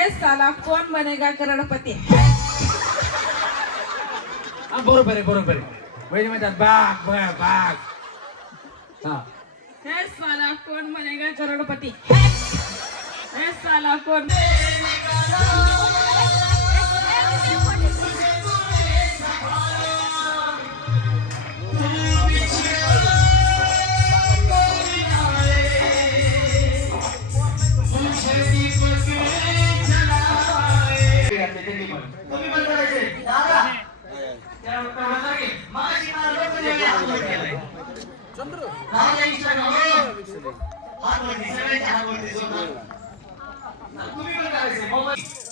हे साला कोण बनेगा करोडपती. बरोबर आहे बरोबर आहे. वहिनी म्हणतात बाग बाग बाग. हा हे साला कोण बनेगा करोडपती. हे साला कोण.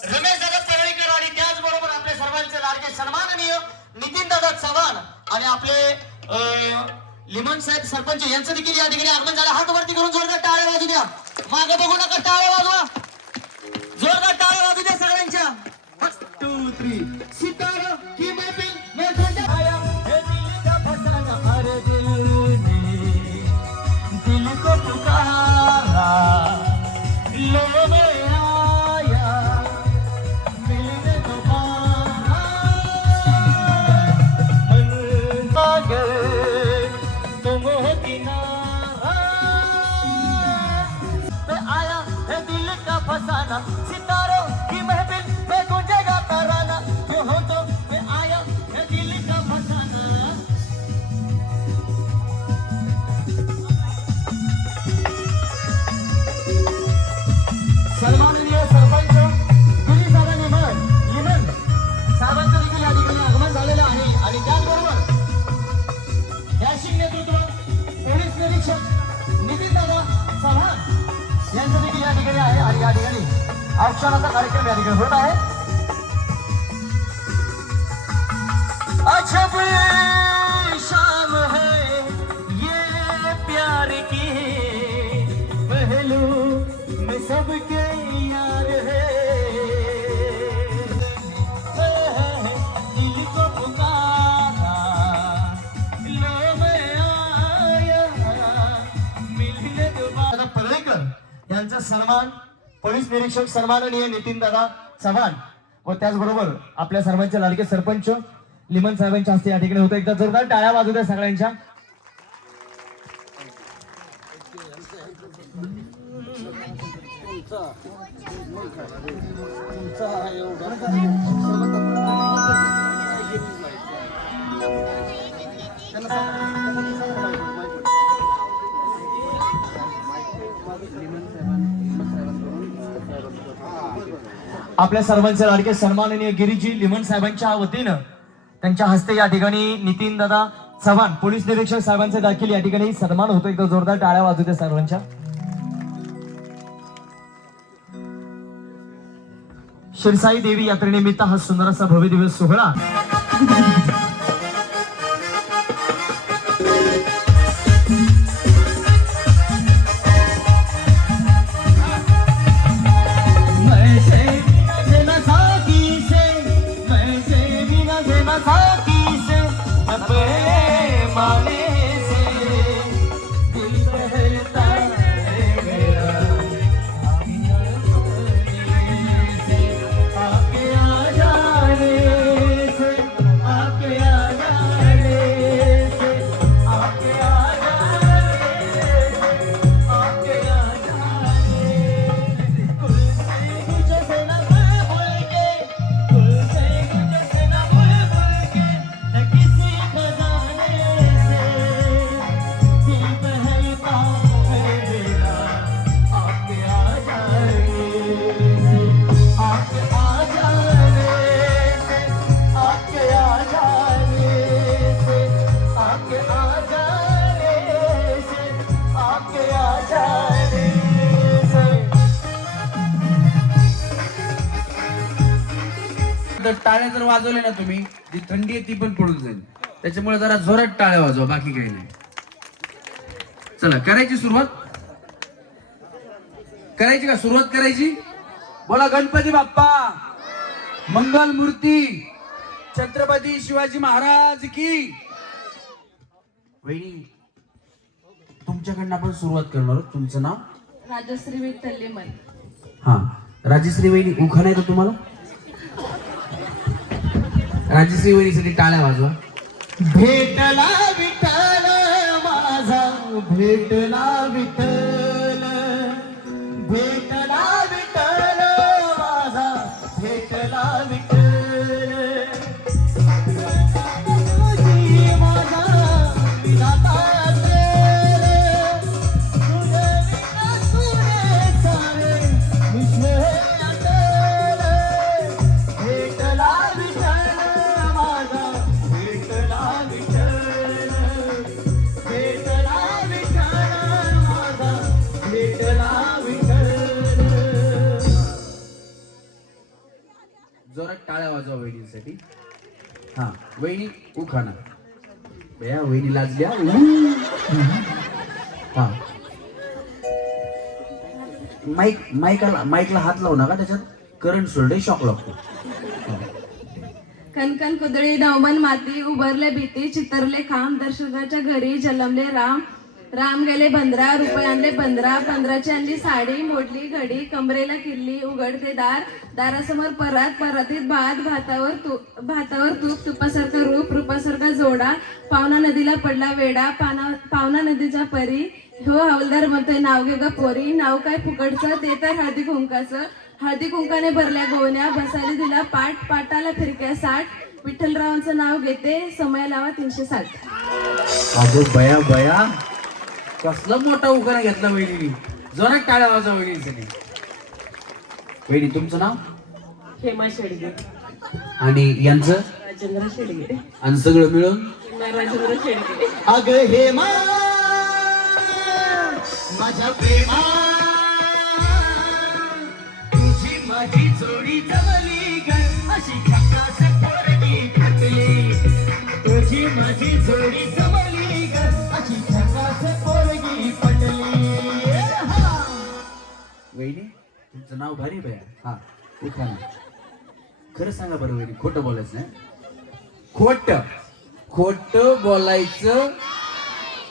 रमेश दादा परळीकर आणि त्याचबरोबर आपल्या सर्वांचे लाडके सन्माननीय नितीन दादा चव्हाण आणि आपले लिमन साहेब सरपंच यांचं देखील या ठिकाणी आगमन झालं. हात वरती करून जोरदार टाळ्या वाजू द्या. मागे बघू नका, टाळ्या वाजवा. जोरदार टाळ्या वाजू द्या सगळ्यांच्या. 1 2 3 सितारा की महफिल में ठंडा आया है दिल का फसाना हर दिल ने दिल को पुकारा लो में आया मिलने दोबारा मन अगर तुम हो किनारा पे आया है दिल का फसाना सितारों की महफिल में गूंजेगा तराना जो हो तो पे आया है दिल का फसाना. सन्माननीय सरपंच गिरीश दादा लिमन साहेबांचं देखील या ठिकाणी आगमन झालेलं आहे आणि त्याचबरोबर डॅशिंग नेतृत्व पोलीस निरीक्षक नितीन दादा चव्हाण यांचं देखील या ठिकाणी आहे आणि या ठिकाणी औक्षणाचा कार्यक्रम या ठिकाणी होत आहे. अजब शाम है ये प्यार की पहलू में सबके यार है दिल को पुकारा लो में आया मिलने दोबारा. परळीकर यांचा सन्मान पोलीस निरीक्षक सन्माननीय नितीन दादा चव्हाण व त्याचबरोबर आपल्या सर्वांचे लाडके सरपंच लिमन साहेबांच्या हस्ते या ठिकाणी होतं. एकदा जोरदार टाळ्या वाजू द्या सगळ्यांच्या. आपल्या सर्वांचे लाडके सन्माननीय गिरीजी लिमन साहेबांच्या वतीनं त्यांच्या हस्ते या ठिकाणी नितीन दादा चव्हाण पोलीस निरीक्षक साहेबांचे देखील या ठिकाणी सन्मान होतो. एकदा जोरदार टाळ्या वाजू द्या सर्वांच्या. शिरसाई देवी यात्रेनिमित्त हा सुंदर असा भव्य दिवस सोहळा टाळ्या जर वाजवल्या ना तुम्ही, जी थंडी आहे ती पण पडून जाईल. त्याच्यामुळे जरा जोरात टाळ्या वाजवा, बाकी काही नाही. चला करायची सुरुवात. करायची का सुरुवात करायची? बोला गणपती बाप्पा मंगल मूर्ती छत्रपती शिवाजी महाराज की. वहिनी तुमच्याकडनं आपण सुरुवात करणार. तुमचं नाव? राजश्री विठ्ठल लिमन. हा, राजश्री वहिनी उखाणा आहे का तुम्हाला? राजश्री वहिनीसाठी टाळ्या वाजवा. भेटला विठ्ठल माझा, भेटला विठ्ठल, भेटला विठ्ठल माझा, भेटला विठ्ठल. तुझी माझा विधाता असेल, तुझे विना तुझे सारे विश्व असेल. भेटला विठ्ठल माझा, भेटला विठ्ठल, भेटला विठ्ठल माझा, भेटला विठ्ठल. जोरात टाळ्या वाजवा वहिनीसाठी. हा वहिनी उखाणा. बया वहिनी लाजल्या. हा माईकला हात लावू नका, त्याच्यात करंट सोडले शॉक लागतो. कणकण कुदळी नवमन माती, उभारले भीती चितरले खांब. दर्शकाच्या घरी जन्मले राम, राम गेले 15, रुपये आणले 15, 15ची आणली साडी, मोडली घडी, कमरेला किल्ली, उघडते दार, दारासमोर परात, परातीत भात, भातावर तूप, तुपासारखा रूप, रूपासारखा जोडा. पावना नदीला पडला वेडा, पावना नदीच्या परी. हो हवलदार म्हणतोय नाव घे ग पोरी, नाव काय फुकटचं ते तर हळदी कुंकाचं. हळदी कुंकाने भरल्या गोवण्या, बसायला दिला पाठ, पाटाला फिरक्या 60. विठ्ठलरावांचं नाव घेते, समय लावा 360. अगो बया बया, कसला मोठा उखाणा घेतला वहिनी. जोरात टाळ्या वाजवा वहिनीसाठी. वहिनी तुमचं नाव? हेमा शेडगे. आणि यांचं? राजेंद्र शेडगे. आणि सगळं मिळून? राजेंद्र शेडगे. अग हे माझ्या प्रेमा, तुझी माझी जोडी जमली ग, अशी झकास पोरगी पटली. तुझी माझी जोडी जमली ग, अशी झकास पोरगी पटली. वहिनी तुमचं नाव भारी बया. हा उखाणा. खरं सांगा बरं वहिनी, खोटं बोलायचं नाही. खोट बोलायचं,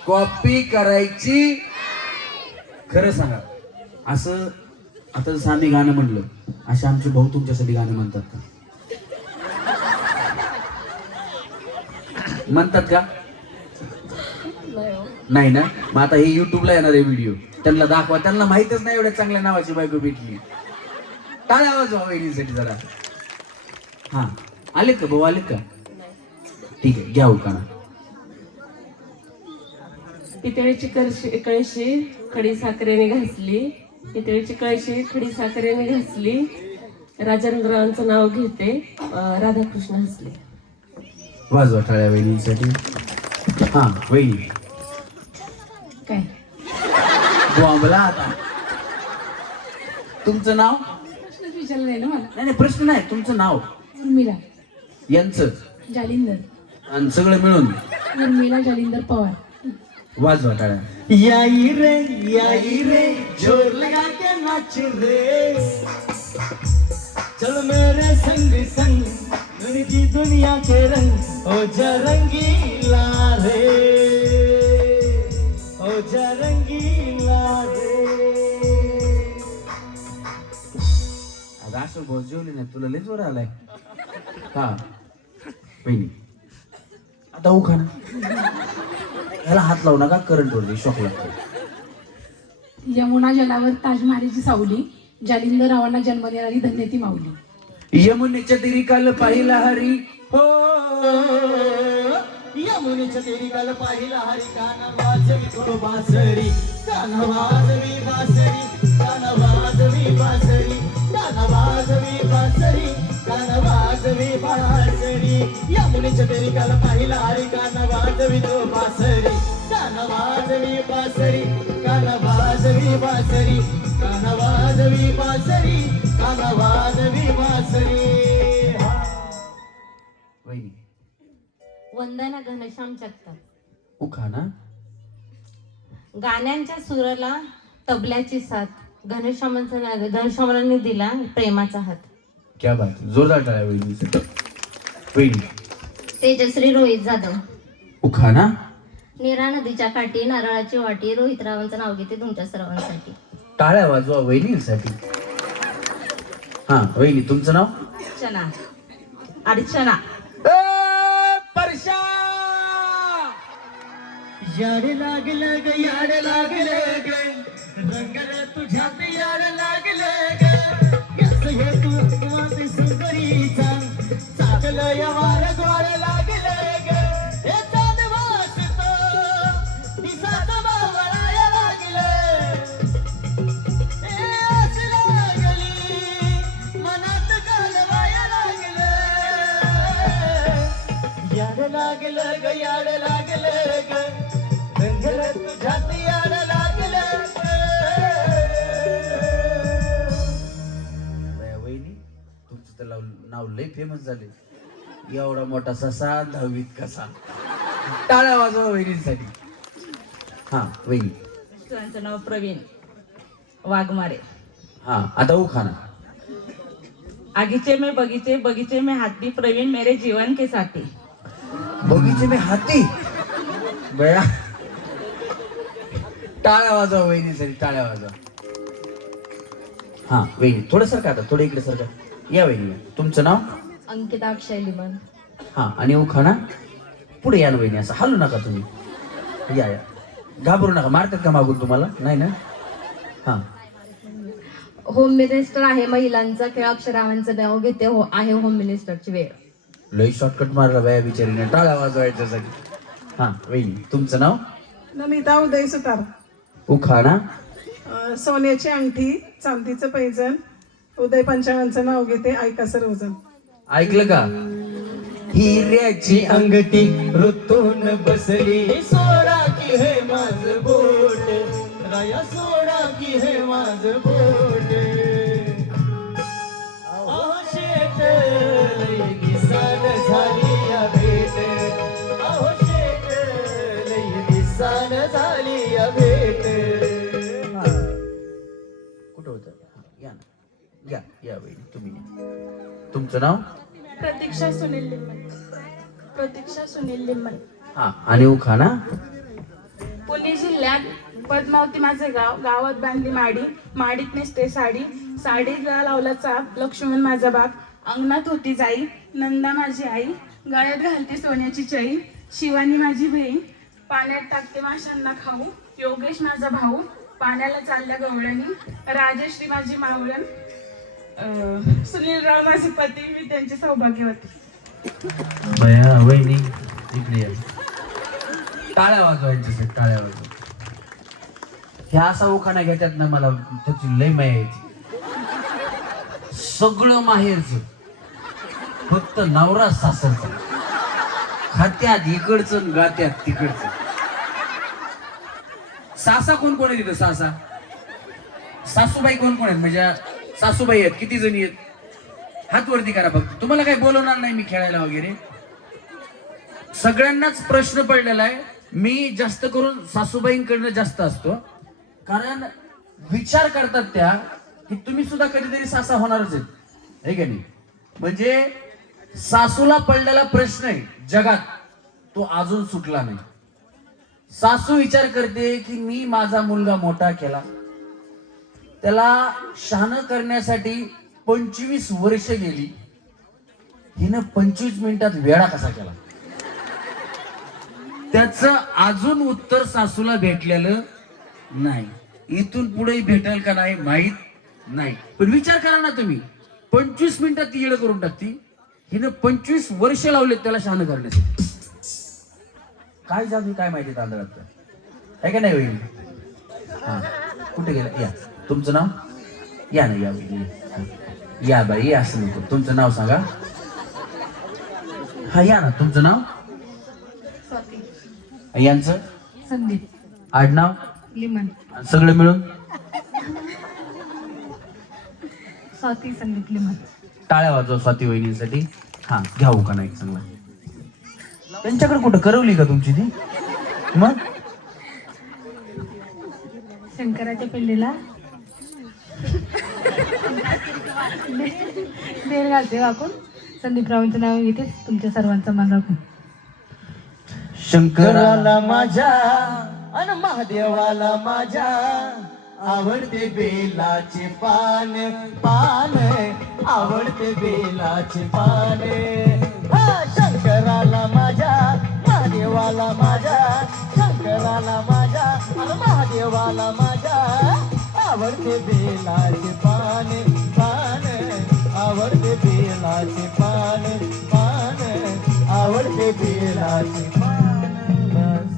कॉपी करायची. खरं सांगा. असं आता जसं आम्ही गाणं म्हणलं, असे आमचे भाऊ तुमच्यासाठी गाणं म्हणतात का? म्हणतात का? नाही ना. मग आता हे युट्यूबला येणार आहे व्हिडिओ, त्यांना दाखवा. त्यांना माहितच नाही एवढ्या चांगल्या नावाची बायको भेटली. टाळ्या वाजवा वहिनीसाठी जरा. हा आलेत का भाऊ? आलेत का? ठीक आहे, घ्या उखाणा. पितळेची कळशी खडी साखरेने घासली, पितळेची कळशी खडी साखरेने घासली. राजेंद्रांचं नाव घेते, राधाकृष्ण हसले. वाजवा टाळ्या वहिनीसाठी. हा वहिनी काय बोंबला आता. तुमचं नाव? प्रश्नच विचारला नाही ना मला. नाही प्रश्न नाही, तुमचं नाव? उर्मिला यांचं? जालिंदर. आणि सगळं मिळून? उर्मिला जालिंदर पवार. वाजवा टाळ्या. याई रे जोर लगा के नाच रे, चल मेरे संग संग दुनिया दुनिया के रंग, ओ जरंगीला रे, ओ जरंगीला रे. असं बोल जेवले नाही, तुला लय जोर आलाय. हा बहिणी आता उखाणा. याला हात लावू नका, करंट वरती शॉक लागतो. यमुना जलावर ताजमहालीची सावली, जालिंदर रावांना जन्म देणारी धन्य ती माऊली. यमुनेच्या तिरी काल पाहिला हरी, हो यमुनेच्या तेरी काल पाहिला हरी, गाणं वाजवी तो बासरी, गाणं वाजवी बासरी, गाणं वाजवी बासरी, गाणं वाजवी बासरी, गाणं वाजवी बासरी. यमुनेच्या तेरी काल पाहिला हरी, गाणं वाजवी तो बासरी, गाणं वाजवी बासरी, गाणं वाजवी बासरी, गाणं वाजवी बासरी, गाणं वाजवी बासरी. वहिनी वंदना घनश्याम जगताप. उखाणा. गाण्यांच्या सुराला तबल्याची साथ, घनश्यामांनी दिला प्रेमाचा हात. क्या बात, जोरदार टाळ्या वहिनी. वहिनी तेजश्री रोहित जाधव. उखाणा. नीरा नदीच्या काठी नारळाची वाटी, रोहित रावांचं नाव घेते तुमच्या सर्वांसाठी. टाळ्या वाजवा वहिनीसाठी. हा वहिनी तुमचं नाव? अर्चना. अर्चना. परशा. याड लागलं ग याड लागलं ग रंगाला तुझ्यात याड लागलं ग कसं हे तू माझे सुंदरीचा चांगलं या वार गोड लागलं ग हे चांद वाजतो दिसाचं बावळाया लागलं हे आस लागली मनात घालवाया लागलं याड लागलं ग याड लागलं ग रंगलं तुझ्यात याड लागलं वहिनी तुमचं तर नाव लय फेमस झाले. एवढा मोठा ससा 10वीत कसा. टाळ्या वाजवा वहिनीसाठी. हा वहिनी. मिस्टरांचं नाव प्रवीण वाघमारे. हा आता उखाणा. आगीचे में बगीचे बगीचे में हाथी प्रवीण मेरे जीवन के साथी. बगीचे में हाती. बया टाळ्या वाजवा वहिनीसाठी. टाळ्या वाजवा. हा वहिनी थोडं सरका आता. थोडं इकडे सरका. या वहिनी या. तुमचं नाव? अंकिता अक्षय लिमन. हा आणि उखाणा. पुढे या ना वहिनी. असं हलू नका तुम्ही. या या घाबरू नका. मारतात का मागून तुम्हाला? नाही ना. हा होम मिनिस्टर आहे महिलांचा खेळ अक्षरावांचं नाव घेते आहे होम मिनिस्टरची वेळ. लई शॉर्टकट मारला बाया बिचारीने. टाळ्या वाजवायच्यासाठी. हा वहिनी तुमचं नाव? नमिता उदय सुतार. उखाणा. सोन्याची अंगठी चांदीचं पैजण उदय पंचावांचं नाव घेते ऐका सर्वजण. ऐकलं का? हिऱ्याची अंगठी ऋतून बसली सोडा की हे माझ बोट राया सोडा की हे माझ बोट अहो शेट लई दिसान झाली या भेट अहो शेट लई दिसान झाली या भेट. कुठं होतं? हा, या ना. या वहिनी तुम्ही या. तुमचं नाव? प्रतीक्षा सुनील लिमन. प्रतीक्षा सुनील लिमन. हा आणि उखाणा. पुणे जिल्ह्यात पद्मावती माझे गाव गावात बांधली माडी माडीत नेसते साडी साडीला लावला चाप लक्ष्मण माझा बाप अंगणात होती जाई नंदा माझी आई गळ्यात घालते सोन्याची चई शिवानी माझी बहीण पाण्यात टाकते माशांना खाऊ योगेश माझा भाऊ पाण्याला चालल्या गवळणी राजश्री माझी मावळण सुनीलराव माझे पती मी त्यांची सौभाग्यवती. बया वहिनी इकडे या. टाळ्या वाजवायच्या. टाळ्या वाजवा. ह्या असा उखाणा घेतात ना मला त्याची लय माया येते. सगळं माहेरचं फक्त नवरा सासरचा. खात्यात इकडचं गात्यात तिकडचं. सासा कोण कोण आहे तिथं? सासा सासूबाई कोण कोण आहेत? म्हणजे सासूबाई आहेत. किती जणी आहेत? हात वरती करा फक्त. तुम्हाला काही बोलवणार नाही मी खेळायला वगैरे. सगळ्यांनाच प्रश्न पडलेला आहे. मी जास्त करून सासूबाईंकडनं जास्त असतो. कारण विचार करतात त्या की तुम्ही सुद्धा कधीतरी सासा होणारच आहेत. है का नाही? म्हणजे सासूला पडलेला प्रश्न आहे जगात तो अजून सुटला नाही. सासू विचार करते की मी माझा मुलगा मोठा केला त्याला शहाणं करण्यासाठी 25 वर्ष गेली. हिनं 25 मिनिटात वेळा कसा केला? त्याचं अजून उत्तर सासूला भेटलेलं नाही. इथून पुढे भेटेल का नाही माहित नाही. पण विचार करा ना तुम्ही. 25 मिनिटात ती येडं करून टाकती. हिनं 25 वर्ष लावलेत त्याला शहाणं करण्यासाठी. काय जादू काय माहिती तांदळात आहे का नाही होईल? हा कुठे गेला? या तुमचं नाव? या ना या वहिनी. या बाई असं नको. तुमचं नाव सांगा. हा या ना. तुमचं नाव? यांचं? संदीप आडनाव? लिमन. सगळं मिळून? स्वाती संदीप लिमन. टाळ्या वाजवा स्वाती वहिनीसाठी. हा घ्याऊ का नाही चांगला. त्यांच्याकडे कुठं करवली का तुमची ती? मग शंकराच्या पिल्लीला बेर घालते वाकून संदीपरावांचं नाव घेते तुमच्या सर्वांचा माझा शंकराला माझ्या अन महादेवाला माझ्या आवडते बेलाचे पान पान आवडते बेलाचे पान हा शंकराला माझ्या महादेवाला माझ्या शंकराला माझ्या अरे महादेवाला माझ्या आवडते बेलाचे पान पान आवडते बेलाचे पान पान आवडते बेलाचे पान बस.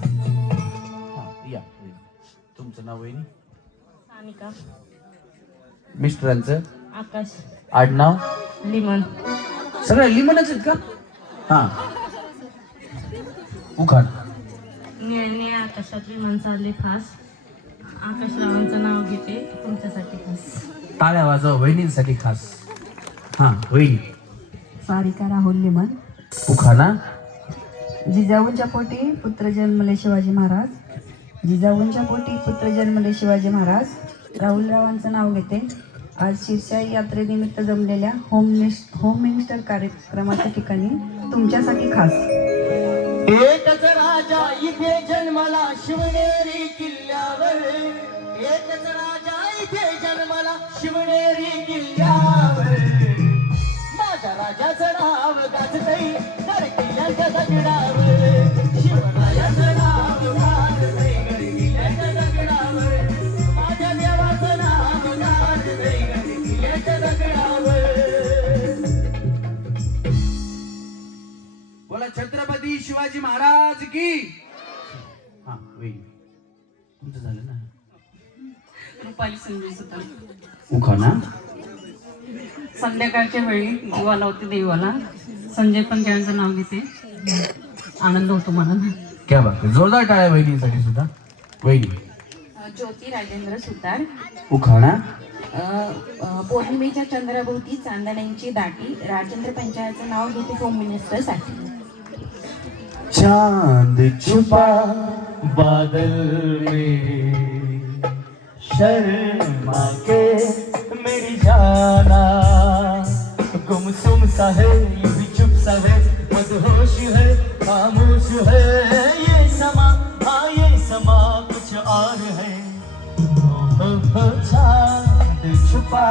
या तुमचं नाव वहिनी सानिका मिस्टरांचं आकाश आडनाव लिमन सगळ्या लिमनच आहेत का हा उखाण निळणे आकाशात लिमन चालले फास आकाशरावांचं नाव घेते तुमच्यासाठी खास टाळ्या वाजव वहिनींसाठी खास हा वहिनी सारिका राहुल लिमन उखाणा जिजाऊंच्या पोटी पुत्र जन्मले शिवाजी महाराज जिजाऊंच्या पोटी पुत्र जन्मले शिवाजी महाराज राहुलरावांचं नाव घेते आज शिरशाई यात्रेनिमित्त जमलेल्या होम मिनिस्टर कार्यक्रमाच्या ठिकाणी तुमच्यासाठी खास एकच राजा इथे जन्माला शिवनेरी किल्ल्यावर एकच राजा इथे जन्माला शिवनेरी किल्ल्यावर माझ्या राजाचं नाव गाजतई गडकिल्ल्याच्या दगडावर शिवरायाचं नाव गाजतई गडकिल्ल्याच्या दगडावर माझ्या देवाचं नाव गाजतई गडकिल्ल्याच्या दगडावर. बोला छत्रपती शिवाजी महाराज की हा वहिनी तुमचं झालं ना रुपाली संजय सुतार उखाणा संध्याकाळच्या वेळी दिवा लावते देवाला संजय पण त्यांचं नाव घेते आनंद होतो मला. क्या बात आहे. जोरदार टाळ्या वहिनीसाठी सुद्धा वहिनी ज्योती राजेंद्र सुतार उखाणा पौर्णिमेच्या चंद्राभोवती चांदण्यांची दाटी राजेंद्र पंचायतचं नाव घेते होम मिनिस्टर साठी. चांद छुपा बादल में शर्मा के मेरी जाना गुमसुम सा है यूं भी चुप सा है मदहोश है खामोश है ये समा हाँ ये समा कुछ और है हो चांद छुपा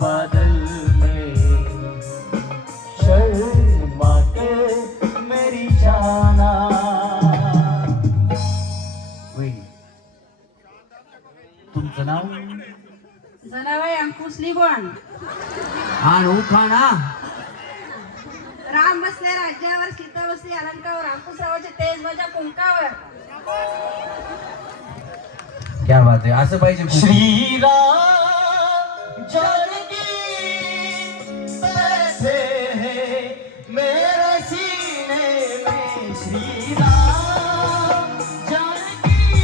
बादल में शर्मा के मेरी जाना. वहिनी तुमचं नाव जनाबाई अंकुश लिबन. आणि उखाणा राम बसले राज्यावर सीता बसली अलंकावर अंकुशरावाचे तेज माझ्या कुंकावर. क्या बात आहे असं पाहिजे श्री राम जानकी बैठे हैं मेरे सीने में श्री राम जानकी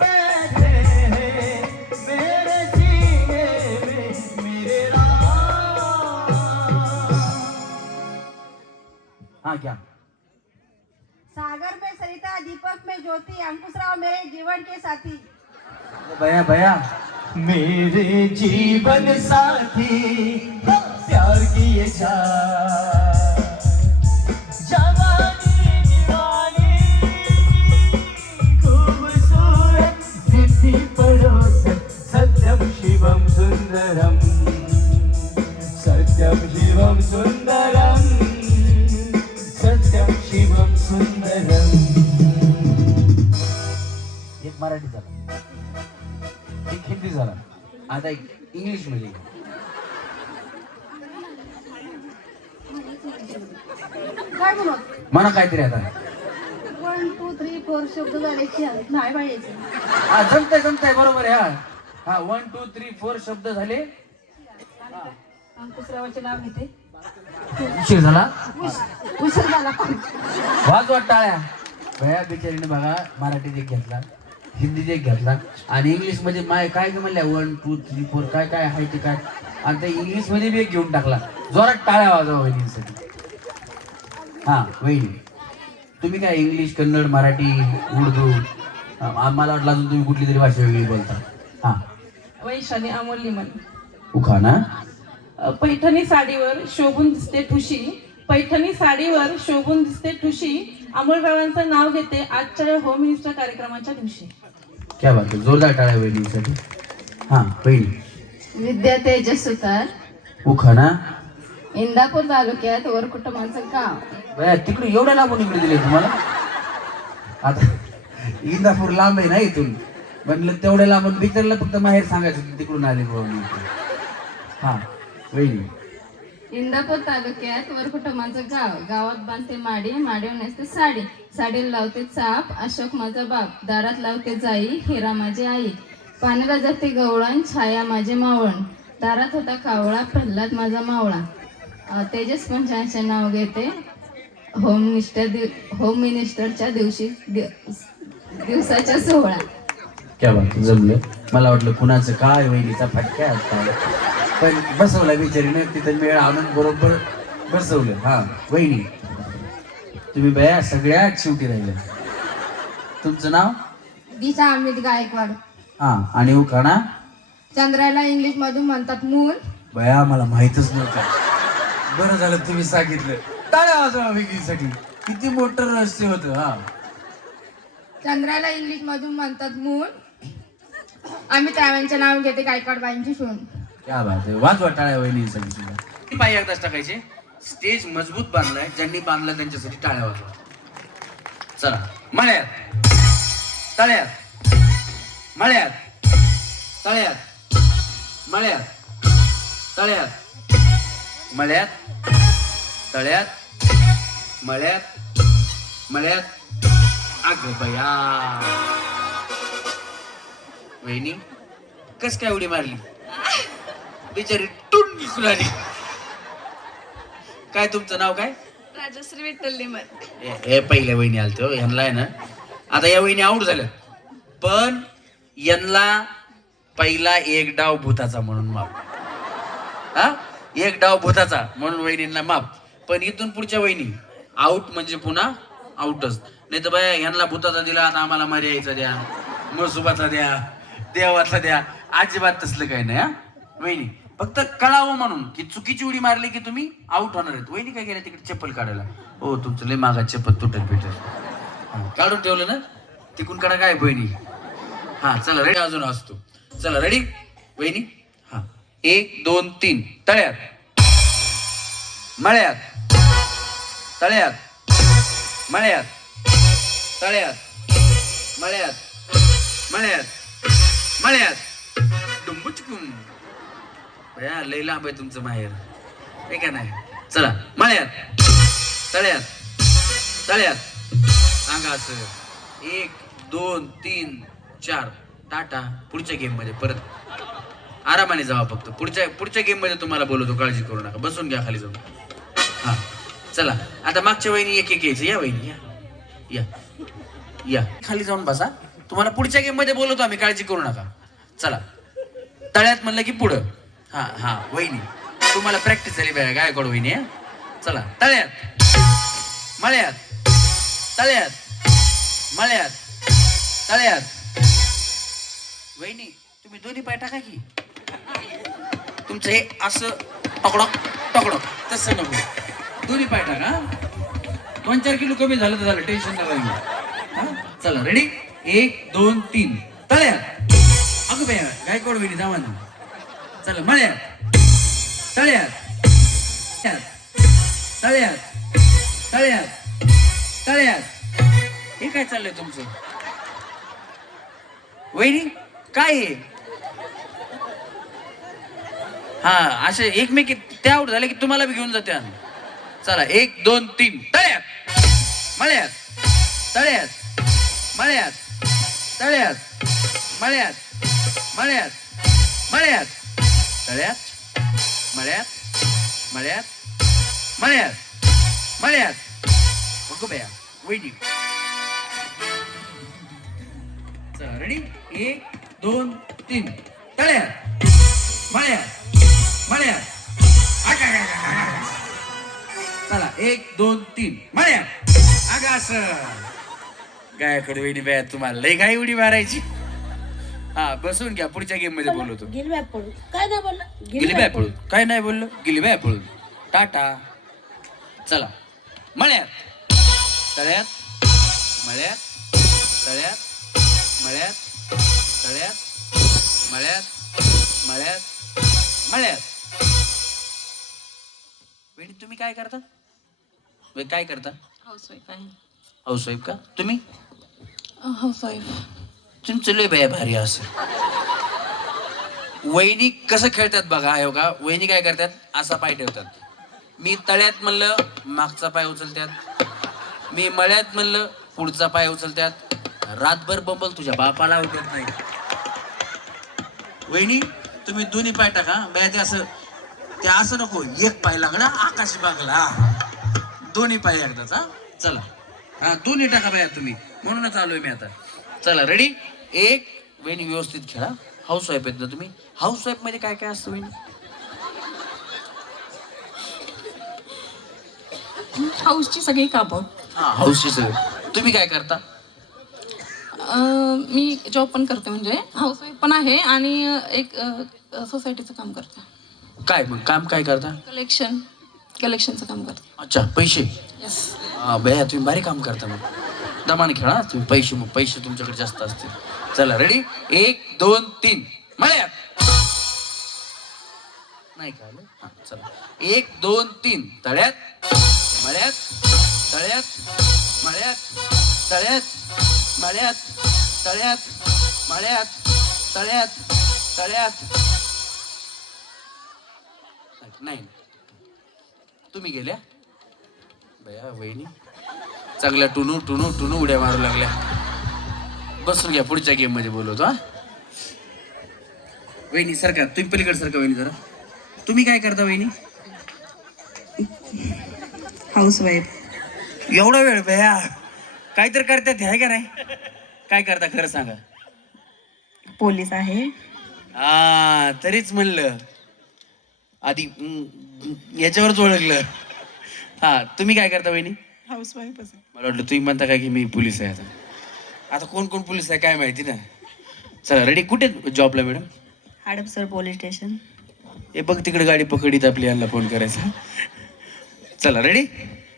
बैठे हैं मेरे सीने में मेरे राम. हा क्या सागर में सरिता दीपक में ज्योति अंकुशराव मेरे जीवन के साथी. भैया भैया मेरे जीवन साथी हो प्यार किए जा जवानी दीवानी खूबसूरत सिद्धि पड़ोसन सत्यम शिवम सुंदरम सत्यम शिवम सुंदरम सत्यम शिवम सुंदरम. एक मराठी झाला एक हिंदी झाला आता एक इंग्लिश मध्ये काय बोलू म्हणा काहीतरी आता 1 2 3 4 शब्द झाले की नाही पाहिजे. हा जमतंय बरोबर आहे हा 1 2 3 4 शब्द झाले अंकुशरावाचे नाव घेते. उशीर झाला उशीर झाला पण वाजवा टाळ्या. भया बिचारीने बघा मराठीत एक घेतला हिंदीत एक घेतला आणि इंग्लिश मध्ये माय काय म्हणल्या 1 2 3 4 काय काय आहे ते काय आणि ते इंग्लिश मध्ये बी एक घेऊन टाकला. जोरात टाळ्या वाजवा वहिनींसाठी. हा वहिनी तुम्ही काय इंग्लिश कन्नड मराठी उर्दू मला वाटलं अजून तुम्ही कुठली तरी भाषा वेगळी बोलता. हा वैशाली अमोल लिमन. उखाणा पैठणी साडीवर शोभून दिसते ठुशी पैठणी साडीवर शोभून दिसते ठुशी अमोलरावांचं नाव घेते आजच्या होम मिनिस्टर कार्यक्रमाच्या दिवशी. क्या बात आहे, जोरदार टाळ्या वहिनीसाठी. हा बहिणी. विद्या तेजस सुतार, उखाणा. इंदापूर तालुक्यात वर कुटुंबाचं गाव. बया तिकडे एवढ्या लांबून इकडे दिले तुम्हाला. आता इंदापूर लांब आहे ना इथून, म्हणलं तेवढ्या लांबून बिचारला फक्त माहेर सांगायचं तिकडून आले म्हणून. हा वहिनी. इंदापूर तालुक्यात वर कुटुंबाचं गाव. गावात बांधते माडी, माडीवर नेसते साडी, साडीला लावते चाप, अशोक माझा बाप, दारात लावते जाई, हिरा माझी आई, पाण्याला जाते गवळण, छाया माझे मावळण, दारात होता कावळा, प्रल्हाद माझा मावळा. तेजस पंचांचे नाव घेते होम मिनिस्टरच्या दिवसाच्या सोहळा. क्या बात, जमलं. मला वाटलं कुणाचं काय वहिनीचा फटका असता, पण बसवला बिचारीने तिथं मेळ आणून बरोबर बसवलं. हा वहिनी, तुम्ही बया सगळ्यात शेवटी राहिलं. तुमचं नाव? दिशा अमित गायकवाड. हा, आणि उखाणा? चंद्राला इंग्लिश मधून म्हणतात मून. बया मला माहितच नव्हतं, बरं झालं तुम्ही सांगितलं. टाळ्या वाजवा वहिनीसाठी, किती मोठं रहस्य होतं. हा, चंद्राला इंग्लिश मधून म्हणतात मून. आम्ही त्यावेळेचे नाव घेते गायकवाड बाईंची सून. क्या बात आहे, वाजवा टाळ्या वहिनीसाठी सुद्धा. पाय एकदाच टाकायचे. स्टेज मजबूत बांधलाय, ज्यांनी बांधलं त्यांच्यासाठी टाळ्या वाजवा. चला मळ्यात तळ्यात, मळ्यात तळ्यात, मळ्यात तळ्यात, मळ्यात तळ्यात, मळ्यात मळ्यात. अगं बया वहिनी कस काय उडी मारली बिचारी, टून दिसून आली. काय तुमचं नाव काय? राजश्री विठ्ठल लिमर. हे पहिल्या वहिनी आलतो ह्यांना आहे ना. आता या वहिनी आऊट झाल्या, पण यांना पहिला एक डाव भूताचा म्हणून माप. हा, एक डाव भूताचा म्हणून वहिनींना माप. पण इथून पुढच्या वहिनी आऊट म्हणजे पुन्हा आऊटच. नाही तर बाया ह्यांना भूताचा दिला, आता आम्हाला मर्यायचा द्या, मसुबाचा द्या, देवाचा द्या. अजिबात तसलं काही नाही. हा वहिनी, फक्त कळावं म्हणून की चुकीची उडी मारली की तुम्ही आऊट होणार आहेत. वहिनी काय केलं, तिकडे चप्पल काढायला. हो तुमचं लय मागा चप्पल तुटत भेटत, काढून ठेवलं ना तिकून काढा. काय बहिणी? हा चला रेडी, अजून असतो. चला रेडी वहिनी. हा, 1 2 3. तळ्यात मळ्यात, तळ्यात मळ्यात, तळ्यात मळ्यात, मळ्यात मळ्यात. डुंबुचकुम बया लय लांब आहे तुमचं माहेर, हे का नाही. चला मळ्यात तळ्यात, तळ्यात सांगा असं. 1 2 3 4. टाटा. पुढच्या गेम मध्ये परत आरामाने जावा. फक्त पुढच्या गेम मध्ये तुम्हाला बोलवतो, काळजी करू नका. बसून घ्या खाली जाऊन. हा चला, आता मागच्या वहिनी एक एक यायचं. या वहिनी या या या, खाली जाऊन बसा. तुम्हाला पुढच्या गेम मध्ये बोलवतो आम्ही, काळजी करू नका. चला तळ्यात म्हणलं की पुढं. हा हा वहिनी, तुम्हाला प्रॅक्टिस झाली पाहिजे काय करू वहिनी. चला तळ्यात मळ्यात, तळ्यात मळ्यात, तळ्यात. वहिनी तुम्ही दोन्ही पाय टाका की. तुमचं हे असं टकडक टकडक तसं नको, दोन्ही पाय टाका. 2-4 किलो कमी झालं तर झालं, टेन्शन नका घेऊ. चला रेडी. 1 2 3. तळ्यात. अगं बाया गायकवाड वहिनी जावा ना. चला मळ्यात, तळ्यात, तळ्यात, तळ्यात, तळ्यात. हे काय चाललंय तुमचं वहिनी? काय आहे? हा असे एकमेकी त्या आऊट झाले की तुम्हाला बी घेऊन जाते. चला 1 2 3. तळ्यात मळ्यात, तळ्यात मळ्यात, तळ्यात मळ्यात, मळ्यात मळ्यात, तळ्यात मळ्यात, मळ्यात मळ्यात, मळ्यात. बघू बया वहिनी. चला रेडी. 1 2 3. तळ्यात मळ्यात, मळ्यात. चला 1 2 3. मळ्यात. अगं असं गायकडे वहिनी बया, तुम्हाला लय घाई उडी मारायची. हा बसून घ्या, पुढच्या गेम मध्ये बोलवतो. गिलब्या पडू काय नाही बोलला, गिलीबाय पळून काय नाही बोललो, गिलीबाय पळून. टाटा. चला मळ्यात, तळ्यात, मळ्यात, तळ्यात, मळ्यात, तळ्यात मळ्यात मळ्यात मळ्यात. वहिनी तुम्ही काय करता? काय करता? हाऊसवाईफ आहे. हाऊसवाईफ का तुम्ही? हाऊसवाईफ. तुमचं लय बाया भारी असं. वहिनी कसं खेळतात बघा. हो का, वहिनी काय करतात, असा पाय ठेवतात. मी तळ्यात म्हणलं मागचा पाय उचलतात, मी मळ्यात म्हणलं पुढचा पाय उचलतात. रातभर बंबल तुझ्या बापाला उठत नाही. वहिनी तुम्ही दोन्ही पाय टाका. बाया ते असं नको, एक पाय लागला आकाशी बागला, दोन्ही पाय एकदाच. हा चला, हा दोन्ही टाका बाया तुम्ही, म्हणूनच आलोय मी आता. चला रेडी. एक. वहिनी व्यवस्थित खेळा. हाऊसवाईफ आहेत ना तुम्ही? हाऊसवाईफ मध्ये काय काय असतं वहिनी? हाऊसची सगळी कामं. हा हाऊसची सगळं. तुम्ही काय करता? मी जॉब पण करते, म्हणजे हाऊसवाईफ पण आहे आणि एक सोसायटीचं काम करते. काय मग काम काय करता? कलेक्शनचं काम करते. अच्छा, पैसे. येस. भैया तुम्ही भारी काम करता. मग दमाने खेळा तुम्ही. पैसे तुमच्याकडे जास्त असतील. चला रेडी. 1 2 3 मळ्यात. नाही का आलं? हा चला. 1 2 3 तळ्यात मळ्यात तळ्यात मळ्यात तळ्यात मळ्यात तळ्यात मळ्यात तळ्यात तळ्यात. नाही तुम्ही गेल्या बया. वहिनी चांगल्या टुनू टुनू टुनू उड्या मारू लागल्या. बसून घ्या, पुढच्या गेम मध्ये बोलवतो. हा वहिनी सरका, तुम्ही पलीकडे सरका. वहिनी जरा, तुम्ही काय करता वहिनी? हाऊसवाईफ. एवढा वेळ बया काहीतरी करतात आहे का नाही? काय करता खरं सांगा. पोलीस आहे. हा तरीच म्हणलं, आधी याच्यावरच ओळखलं. हा तुम्ही काय करता वहिनी? हाऊसवाईफच आहे. मला वाटलं तुम्ही म्हणता काय की मी पोलीस आहे. आता कोण कोण पोलीस आहे काय माहिती ना. चला रेडी. कुठे जॉबला मॅडम? Hadapsar police station. हे बघ तिकडे गाडी पकडीत आपली, यांना फोन करायचा. चला रेडी.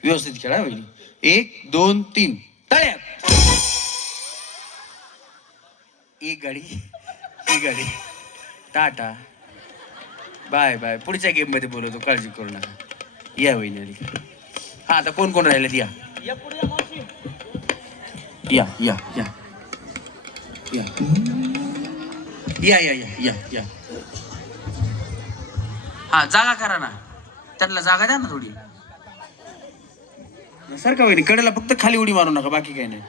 व्यवस्थित खेळा वहिनी. 1 2 3 तळ्यात. एक गाडी टाटा बाय बाय. पुढच्या गेम मध्ये बोलवतो, काळजी करू नका. या वहिनी आली. हा आता कोण कोण राहिलेत? या या या या या या या या या या. हा जागा करा ना, त्यांना जागा द्या ना थोडी. सर का वहिनी कडेला, फक्त खाली उडी मारू नका, बाकी काही नाही.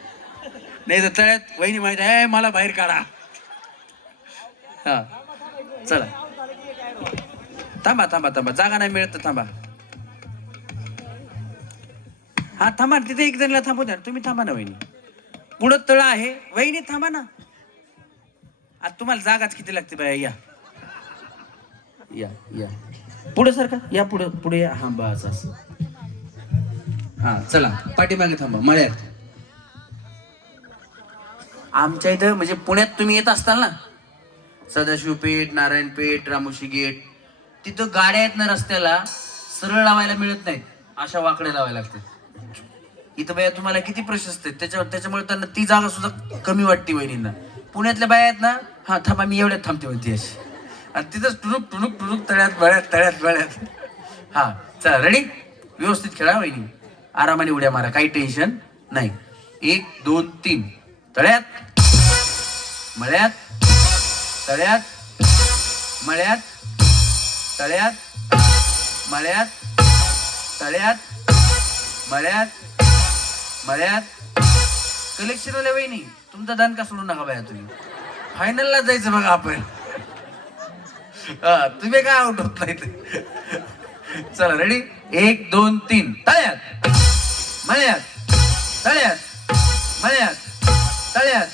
नाही तर तळ्यात वहिनी माहिती आहे मला बाहेर काढा. हा चला थांबा थांबा थांबा. जागा नाही मिळत तर थांबा. हा थांबा, तिथे एक जणला थांबू द्या. तुम्ही थांबा ना वहिनी. पुढं तळ आहे वहिनी, थांबा ना. आता तुम्हाला जागाच किती लागते बाया. या या या पुढे सारखा या. पुढे या. हा बस असं. हा चला पाठीमागे थांबा. मळ्यात आमच्या इथं म्हणजे पुण्यात तुम्ही येत असताल ना, सदाशिव पेठ, नारायणपेठ, रामोशी गेट, तिथं गाड्या आहेत ना रस्त्याला सरळ लावायला मिळत नाहीत, अशा वाकड्या लावायला लागतात. इथं बाया तुम्हाला किती प्रशस्त आहेत, त्याच्यामुळे त्यांना ती जागा सुद्धा कमी वाटते वहिनींना. पुण्यातल्या बाया आहेत ना, हा थांबा मी एवढ्यात थांबते म्हणते अशी, आणि तिथंच टुणूक टुणूक टुणूक तळ्यात बळ्यात. हा चला रेडी. व्यवस्थित खेळा वहिनी. आरामाने उड्या मारा, काही टेन्शन नाही. 1 2 3 तळ्यात मळ्यात तळ्यात मळ्यात तळ्यात मळ्यात तळ्यात मळ्यात मळ्यात. कलेक्शन वाल्या वहिनी तुमचा दान का सोडू नका बाया. तुम्ही फायनलला जायचं बघा आपण. तुम्ही काय आउट होत नाही. चला रेडी. 1 2 3 तळ्यात मळ्यात तळ्यात मळ्यात तळ्यात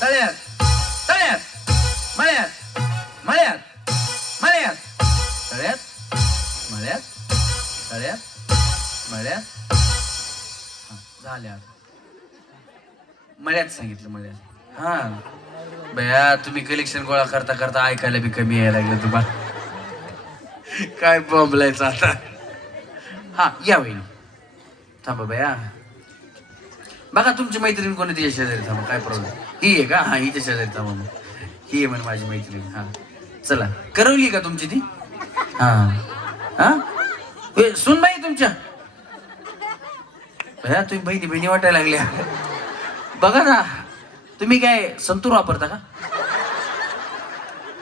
तळ्यात तळ्यात मळ्यात मळ्यात मळ्यात तळ्यात मळ्यात तळ्यात मळ्यात. झाल्या मळ्यात सांगितलं. मळ्यात. हा बया तुम्ही कलेक्शन गोळा करता करता ऐकायला बी कमी यायला लागलं तुम्हाला. काय बोंबलायचं आता. हा या वहिनी थांबा बया. बघा तुमची मैत्रीण कोणी तिच्या शेजारी थांबा. काय प्रॉब्लेम. ही आहे का? हा हिच्या शेजारी थांबा. मग ही म्हण माझी मैत्रीण. हा चला, करवली का तुमची ती? हा हा सुन बाई तुमच्या भया, तुम्ही बहिणी बहिणी वाटायला लागल्या. बघा ना, तुम्ही काय संतूर वापरता का?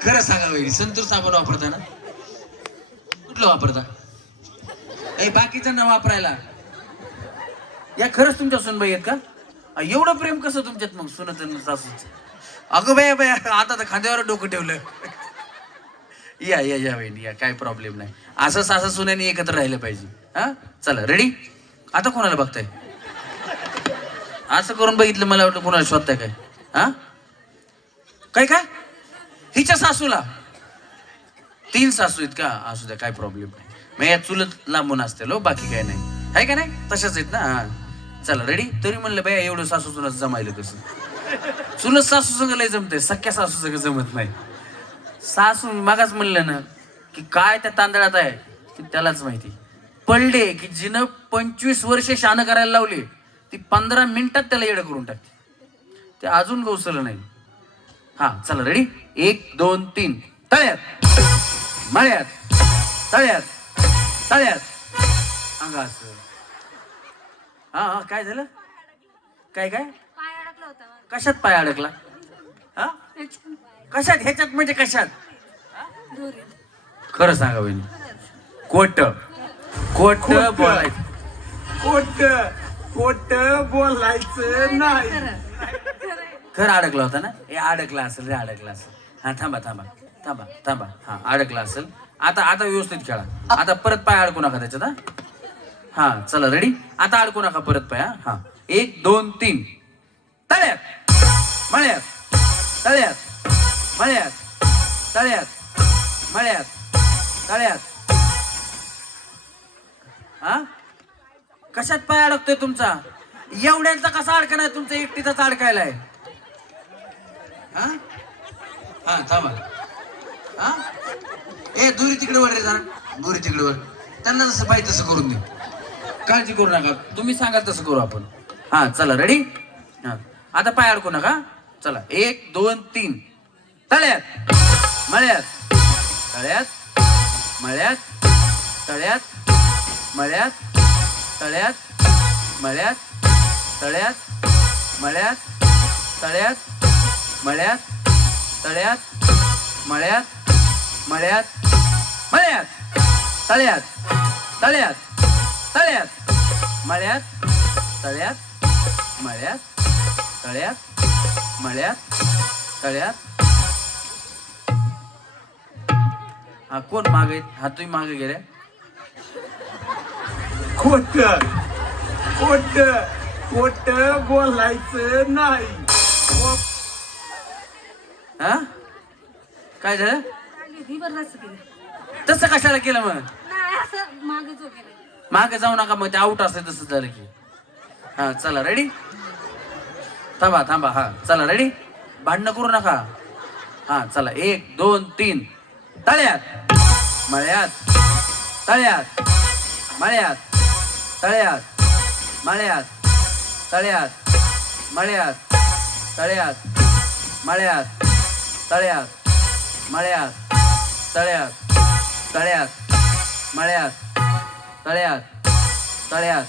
खरं सांगा बहिणी, संतूर साबण वापरता ना? कुठलं वापरता? बाकीच्यांना वापरायला. या खरंच तुमच्या सुनबाई आहेत का? एवढं प्रेम कसं तुमच्यात मग सुनत सासूच? अगं बाया बाया, आता तर खांद्यावर डोकं ठेवलं. या या या बहिणी या, काय प्रॉब्लेम नाही. असं सासा सुनेनी एकत्र राहिलं पाहिजे. हा चला रेडी. आता कोणाला बघताय? असं करून बघितलं, मला वाटलं कोणाला शोधताय काय? हा काय काय? हिच्या सासूला 3 सासू आहेत का? असू द्या, काय प्रॉब्लेम नाही. मग या चुलत लांबून असते लो, बाकी काय नाही. आहे का नाही? तशाच आहेत ना. हा चला रेडी. तरी म्हणलं बाया, एवढं सासू चुलत जमायलं कसं? चुलत सासू संग लय जमते, सख्या सासू संग जमत नाही. सासू मागाच म्हणलं ना की काय त्या तांदळात आहे की त्यालाच माहिती. पडले की जिनं 25 वर्षे शानं करायला लावली, ती 15 मिनिटात त्याला येडं करून टाकते. ते अजून गवसलं नाही. हा चला रेडी. 1 2 3. तळ्यात मळ्यात तळ्यात तळ्यात अंगा असं. हा काय झालं? काय काय? कशात पाय अडकला? हा कशात? ह्याच्यात म्हणजे कशात? खरं सांगा बहिणी. खोट खोट बोलायचं. खोट बोलायचं नाही. खरं अडकला होता ना? हे अडकला असेल रे, अडकला असेल. हा थांबा थांबा थांबा थांबा. हा अडकला असेल. आता आता व्यवस्थित खेळा. आता परत पाय अडकू नका त्याच्यात. हा चला रेडी. आता अडकू नका परत पाय. हा 1 2 3. तळ्यात मळ्यात तळ्यात मळ्यात तळ्यात मळ्यात तळ्यात. हा कशात पाय अडकतोय तुमचा? एवढ्यांचा कसा अडकणार? तुमचा एकटीचाच अडकायलाय. हा हा थांबा. हा दुरी तिकडे वर रे जरा. दुरी तिकडे वर. त्यांना जसं पाहिजे तसं करून दे. काळजी करू नका, तुम्ही सांगा तसं करू आपण. हा चला रेडी. हा आता पाय अडकू नका. चला 1 2 3. तळ्यात मळ्यात तळ्यात मळ्यात तळ्यात मळ्यात तळ्यात मळ्यात तळ्यात मळ्यात तळ्यात मळ्यात तळ्यात मळ्यात मळ्यात मळ्यात तळ्यात तळ्यात तळ्यात मळ्यात तळ्यात मळ्यात तळ्यात मळ्यात तळ्यात. हा कोण मागे? हा तुम्ही मागे गेल्या. खोट खोट खोट बोलायचं नाही. हा काय झालं? तसं कशाला केलं मग? मागे जाऊ नका, मग ते आउट असते तसं झालं की. हा चला रेडी. थांबा थांबा. हा चला रेडी. भांडणं करू नका. हा चला 1 2 3. तळ्यात मळ्यात तळ्यात मळ्यात तळ्यात मळ्यात तळ्यात मळ्यात तळ्यात मळ्यात तळ्यात मळ्यात तळ्यात तळ्यात मळ्यात तळ्यात तळ्यात.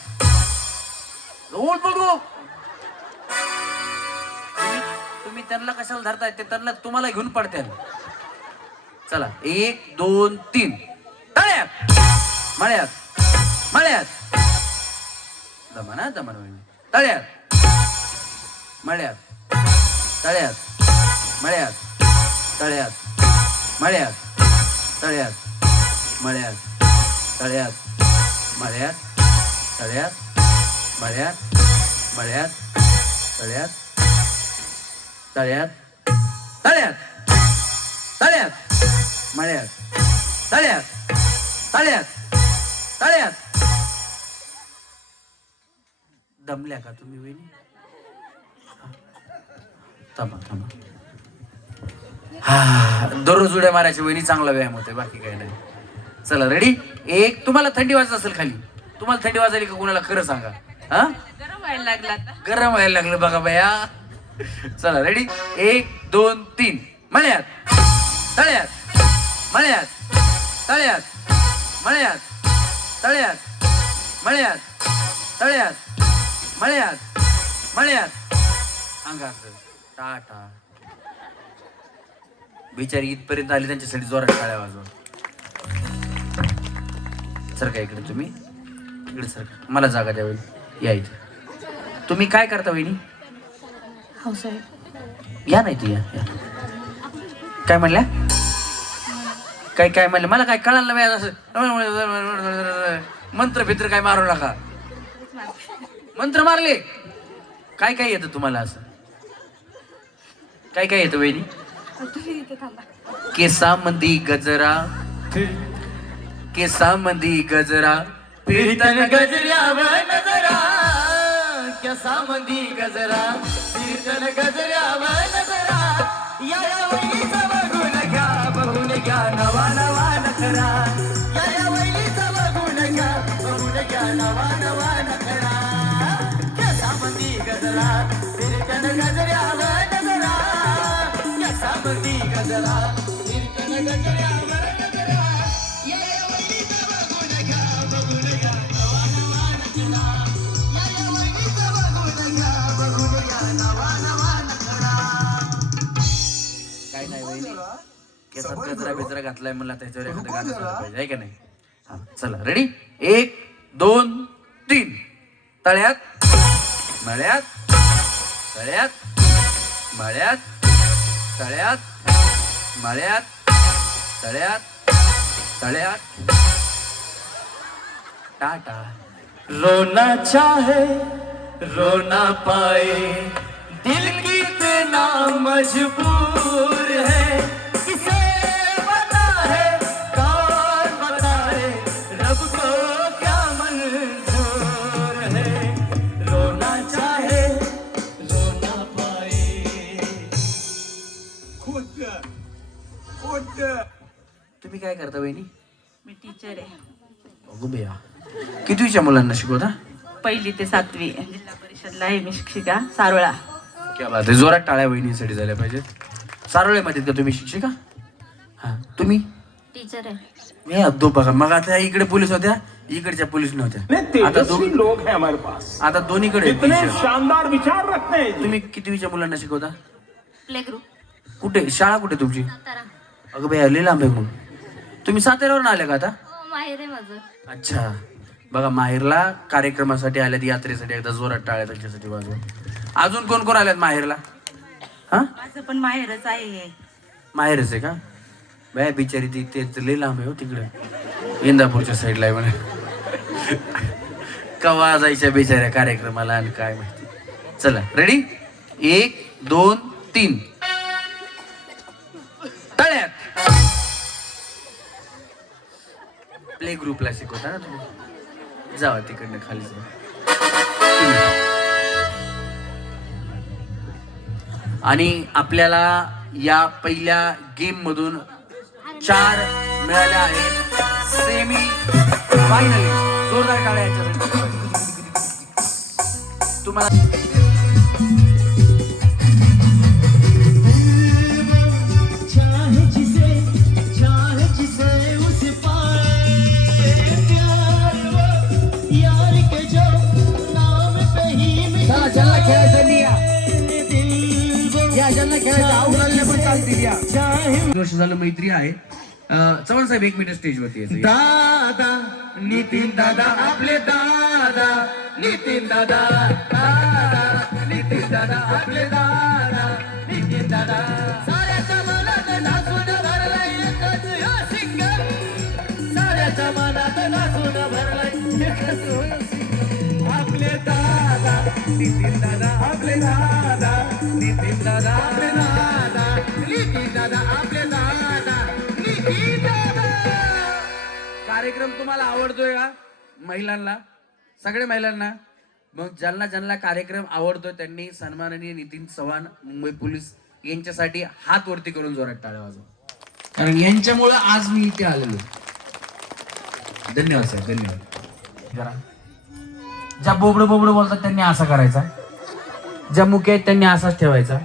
उठ उठ. तुम्ही त्यांना कशाला धरताय? ते त्यांना तुम्हाला घेऊन पडते. चला 1 2 3. तळ्यात मळ्यात मळ्यात दमना दमन होईल. तळ्यात मळ्यात तळ्यात मळ्यात तळ्यात मळ्यात तळ्यात मळ्यात तळ्यात मळ्यात तळ्यात मळ्यात मळ्यात तळ्यात तळ्यात तळ्यात तळ्यात मळ्यात तळ्यात तळ्यात तळ्यात. दमल्या का तुम्ही वहिनी? थांबा थांबा. हा दररोज उड्या मारायची वहिनी, चांगला व्यायाम होतोय, बाकी काही नाही. चला रेडी. 1. तुम्हाला थंडी वाजत असेल खाली. तुम्हाला थंडी वाजली का कोणाला खरं सांगा? हा गरम व्हायला लागला. गरम व्हायला लागलं बघा बया. चला रेडी. 1 2 3. मळ्यात तळ्यात मळ्यात तळ्यात मळ्यात तळ्यात मळ्यात तळ्यात मळ्यात मळ्यात अंगाचं टाटा. बिचारी इथपर्यंत आली, त्यांच्यासाठी जोरात टाळ्या वाजवा. सर का इकडे, तुम्ही इकडे सर, मला जागा द्यावी. या इथे. तुम्ही काय करता वहिनी? हो साहेब. या नाही तू, या या. काय म्हणल्या? काय काय म्हणलं? मला काय कळालं नाही असं. मंत्र भित्र काय मारू नका. मंत्र मारले? काय काय येतं तुम्हाला असं? काय काय येतं वहिनी? केसामंदी गजरा, केसामंदी गजरा, फिरतन गजऱ्यावर नजरा. केसामंदी गजरा, फिरतन गजऱ्यावर नजरा. या वहिनीचा बघून घ्या, बघून घ्या नवा नवा नखरा. या वहिनीचा बघून घ्या, बघून घ्या नवा नवा नखरा. केसामंदी गजरा, फिरतन गजऱ्यावर नजरा. केसामंदी गजरा, फिरतन गजऱ्यावर नजरा. या वहिनीचा बघून घ्या, बघून घ्या नवा नवा नखरा. या वहिनीचा बघून घ्या, बघून घ्या नवा नवा नखरा. काय नाही वहिनी, केसात गजरा बिजरा घातलाय मला, त्याच्यावर एखादं गाणं झालं पाहिजे, आहे का नाही? हा चला रेडी, 1 2 3. तळ्यात मळ्यात तळ्यात मळ्यात तळ्यात मळ्यात तळ्यात तळ्यात टाटा. रोना चाहे रोना पाए, दिल कितना मजबूर है. किसे बताए कौन बताए, रब को क्या मंजूर है. रोना चाहे रोना पाए. तुम्ही काय करता वहिनी? मी टीचर आहे. अगो बेया, कितवीच्या मुलांना शिकवता? 1ली ते 7वी जिल्हा परिषदला आहे मी शिक्षिका, सारोळा. क्या बात आहे, जोरात टाळ्या वहिनीसाठी झाल्या पाहिजेत. सारोळ्यामध्ये का तुम्ही शिक्षिका? हा तुम्ही? टीचर आहे. हे अब्दो बघा, मग आता इकडे पोलीस होत्या, इकडच्या पोलीस नव्हत्या. आता लोग हैं हमारे पास, आता दोन्हीकडे आहेत teacher. शानदार विचार रखते हैं. तुम्ही कितवीच्या मुलांना शिकवता? प्ले ग्रुप कुठे शाळा, कुठे तुमची? सातारा. अगं बाई लई लांब आहे. मग तुम्ही साताऱ्यावरून आल्या का आता? हो माहेर आहे माझं. अच्छा, बघा माहेरला कार्यक्रमासाठी आल्यात, यात्रेसाठी. एकदा जोरात टाळ्या त्यांच्यासाठी वाजवा. अजून कोण कोण आल्यात माहेरला? हा माझं पण माहेरच आहे. माहेरच आहे का? बाय बिचारी ती ते लई लांब आहे हो, तिकडे इंदापूरच्या साईडला आहे म्हणे. कवा जायच्या बिचाऱ्या कार्यक्रमाला आणि काय माहिती. चला रेडी, 1 2 3. तळ्यात. प्ले ग्रुपला शिकवता ना तुम्ही? जावा तिकडनं खाली जावा. आणि आपल्याला या पहिल्या गेम मधून 4 मिळाल्या आहेत सेमी फायनली. जोरदार टाळ्या याच्यासाठी तुम्हाला. ज्यांना खेळायचं नाही या, ज्यांना खेळायचं आवडले पण चालतील या. वर्ष झालं मैत्री आहे. चव्हाण साहेब 1 मिनिट स्टेजवरती यायचं. दादा नितीन दादा आपले दादा, नितीन दादा नितीन दादा आपले दादा, नितीन दादा. साऱ्याच्या मनात नाचून भरलाय एकच ह्यो सिंगर, साऱ्याच्या मनात नाचून भरलाय एकच ह्यो सिंगर. आपले दादा नितीन दादा आपले दादा, नितीन दादा आपले दादा, नितीन दादा आपले दादा, नितीन दादा. कार्यक्रम तुम्हाला आवडतोय का? महिलांना, सगळ्या महिलांना. मग ज्यांना ज्यांना कार्यक्रम आवडतोय त्यांनी सन्माननीय नितीन चव्हाण मुंबई पोलीस यांच्यासाठी हात वरती करून जोरात टाळ्या वाजवा, कारण यांच्यामुळे आज मी इथे आलेलो. धन्यवाद साहेब, धन्यवाद. जरा ज्या बोबडं बोबडं बोलतात त्यांनी असा करायचा, ज्या मुख्य आहेत त्यांनी असाच ठेवायचा.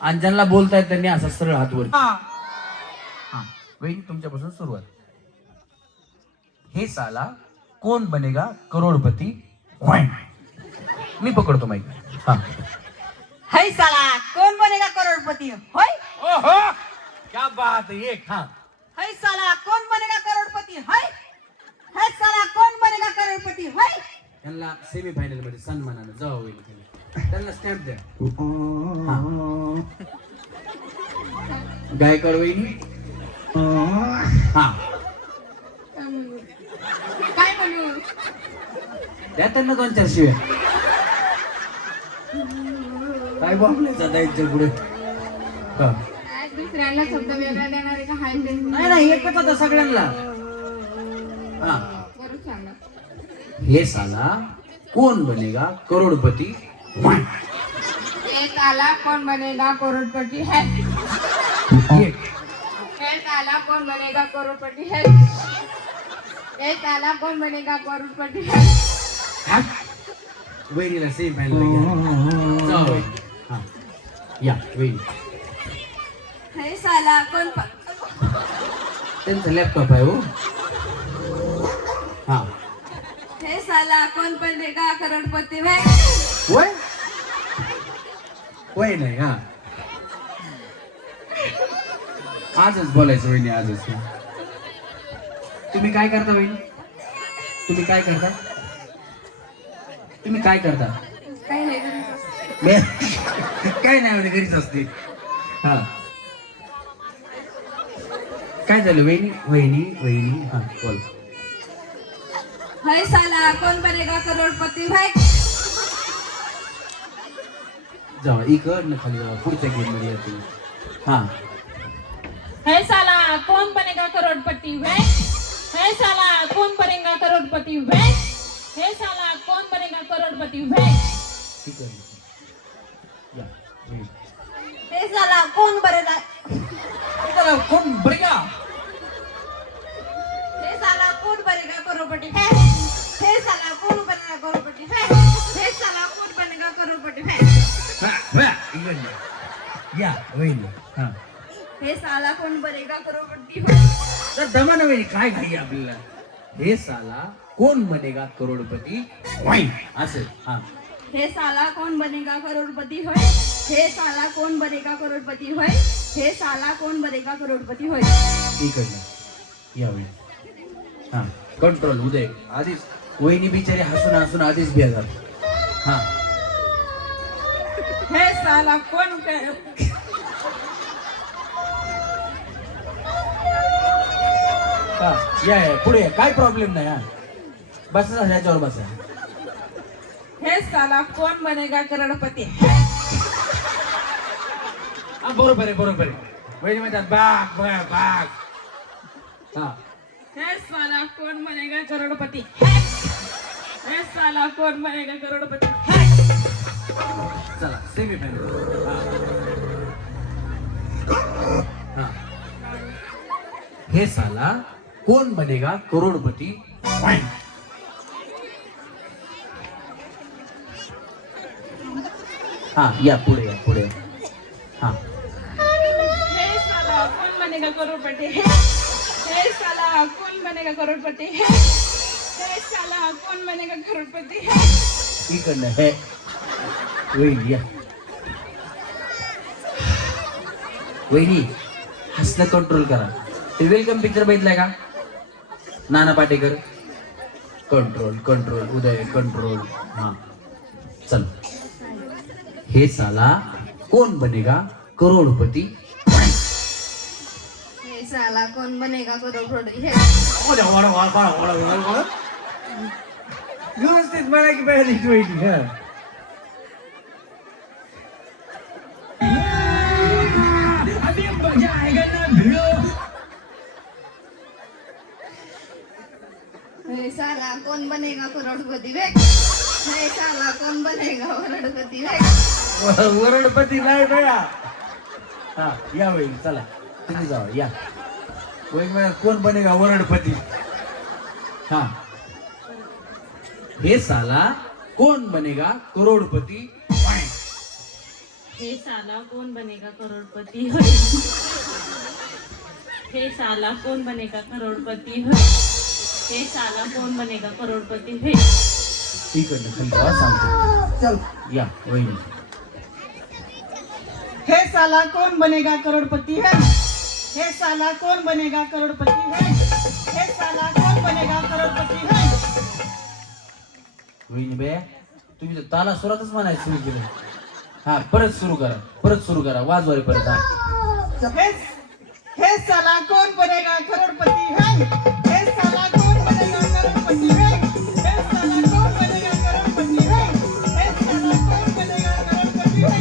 आणि ज्यांना बोलतायत त्यांनी असा सरळ हात वर. हा वहिनी तुमच्यापासून सुरुवात. हे साला कोण बनेगा करोडपती. मी पकडतो माईक. हा. है साला कोण बनेगा करोडपती होय. ओहो क्या बात है. एक. हा. है साला कोण बनेगा करोडपती होय. है साला कोण बनेगा करोडपती होय. त्यांना सेमी फायनल मध्ये सन्मानानं जावं होईल. त्यांना स्टॅम्प द्या. गायकवाड वहिनी. हा काय म्हणू द्या त्यांना 2-4 शिव्या. काय बोलायचं आता यांच्या पुढे. हा. दुसऱ्याला शब्द वेगळा देणारे का हाय ते नाही नाही एकच होता सगळ्यांना. हा. बरोबर सांगा. हे साला कोण बनेगा करोडपती. हे साला कौन बनेगा करोड़पति है. एक. हे साला कौन बनेगा करोड़पति है. हे साला कौन बनेगा करोड़पति है. वहिनीला सेम फायनल जाऊ. हा या वहिनी. हे साला कौन त्यांचा लॅपटॉप आहे हो. हा. हे साला कौन बनेगा करोड़पति है. वय वय नाही. हा आजच बोलायचं वहिनी आजच. तुम्ही काय करता वहिनी. तुम्ही काय करता. तुम्ही काय करता. काही नाही काय नाही म्हणजे घरीच असते. हा काय झालं वहिनी. वहिनी वहिनी. हा बोल. हे साला कौन बनेगा करोड़पति है. जावा इकडनं खाली जावा पुढच्या गेम मध्ये येते. हा. है साला कौन बनेगा करोड़पति है. है साला कौन बनेगा करोड़पति है. है साला कौन बनेगा करोड़पति है. ठीक आहे. या वहिनी. हे साला कोण बनेगा. चला, कोण बरेगा. हे साला कौन बनेगा करोड़पति है. हे साला कौन बनेगा करोड़पति है. हे साला कौन बनेगा करोड़पति है. हा, वा, इकडनं. या वहिनी. हा हे साला कौन बनेगा करोड़पति है. तर दमा ना वहिनी काय घाई आपल्याला. हे साला कोण बनेगा करोडपती. असं. हा. हे साला कौन बनेगा करोड़पति है. हे साला कौन बनेगा करोड़पति है. हे साला कौन बनेगा करोड़पति है. इकडनं या वहिनी. हा कंट्रोल उदय. आधीच वहिनी बिचारी हसून हसून आधीच बेजार. हा. है साला कौन हा या पुढे काय प्रॉब्लेम नाही. हा बसा ह्याच्यावर बसा. है साला कौन बनेगा करोड़पति है. हा बरोबर आहे बरोबर आहे. वहिनी म्हणतात बाग बाग बाग. हा है साला कौन बनेगा करोड़पति है. है साला कौन बनेगा करोड़पति है. चला सेमी फायनल. हा. हे साला कोण बनेगा करोडपती. हा या पुढे या पुढे. हा है साला कौन बनेगा करोड़पति है. है साला कौन बनेगा करोड़पति है. है साला कौन बनेगा करोड़पति है. इकडनं हे वहिनी या. वहिनी हसणं कंट्रोल करा. ते वेलकम पिक्चर बघितलाय का नाना पाटेकर. कंट्रोल कंट्रोल उदय कंट्रोल. हा चल. हे साला कोण बनेगा करोडपती. हे साला कौन बनेगा करोड़पति है. व्यवस्थित मला की पाहिजे वहिनी. हा हे साला कौन बनेगा करोड़पति है. हे साला कौन बनेगा करोड़पति है. वरडपती नाही बया. हा या वहिनी चला तुम्ही जावा या. वहिनी कोण बनेगा वरडपती. हा. हे साला कोण बनेगा करोडपती. हे साला कौन बनेगा करोड़पति है हे साला कौन बनेगा करोड़पति है हे साला कौन बनेगा करोड़पति है ठीक आहे खाली जावा सांगतो या वहिनी हे साला कौन बनेगा करोड़पति है, हे साला कौन बनेगा करोड़पति है, हे साला कौन बनेगा करोड़पति है. वहिनी बे तुम्ही तर ताला सुरातच म्हणायचं सुरू केलं. हा परत सुरू करा वाजवारी परत. हा हे साला कौन बनेगा करोड़पति है, हे साला कौन बनेगा करोड़पति है, हे साला कौन बनेगा करोड़पति है, हे साला कौन बनेगा करोड़पति है.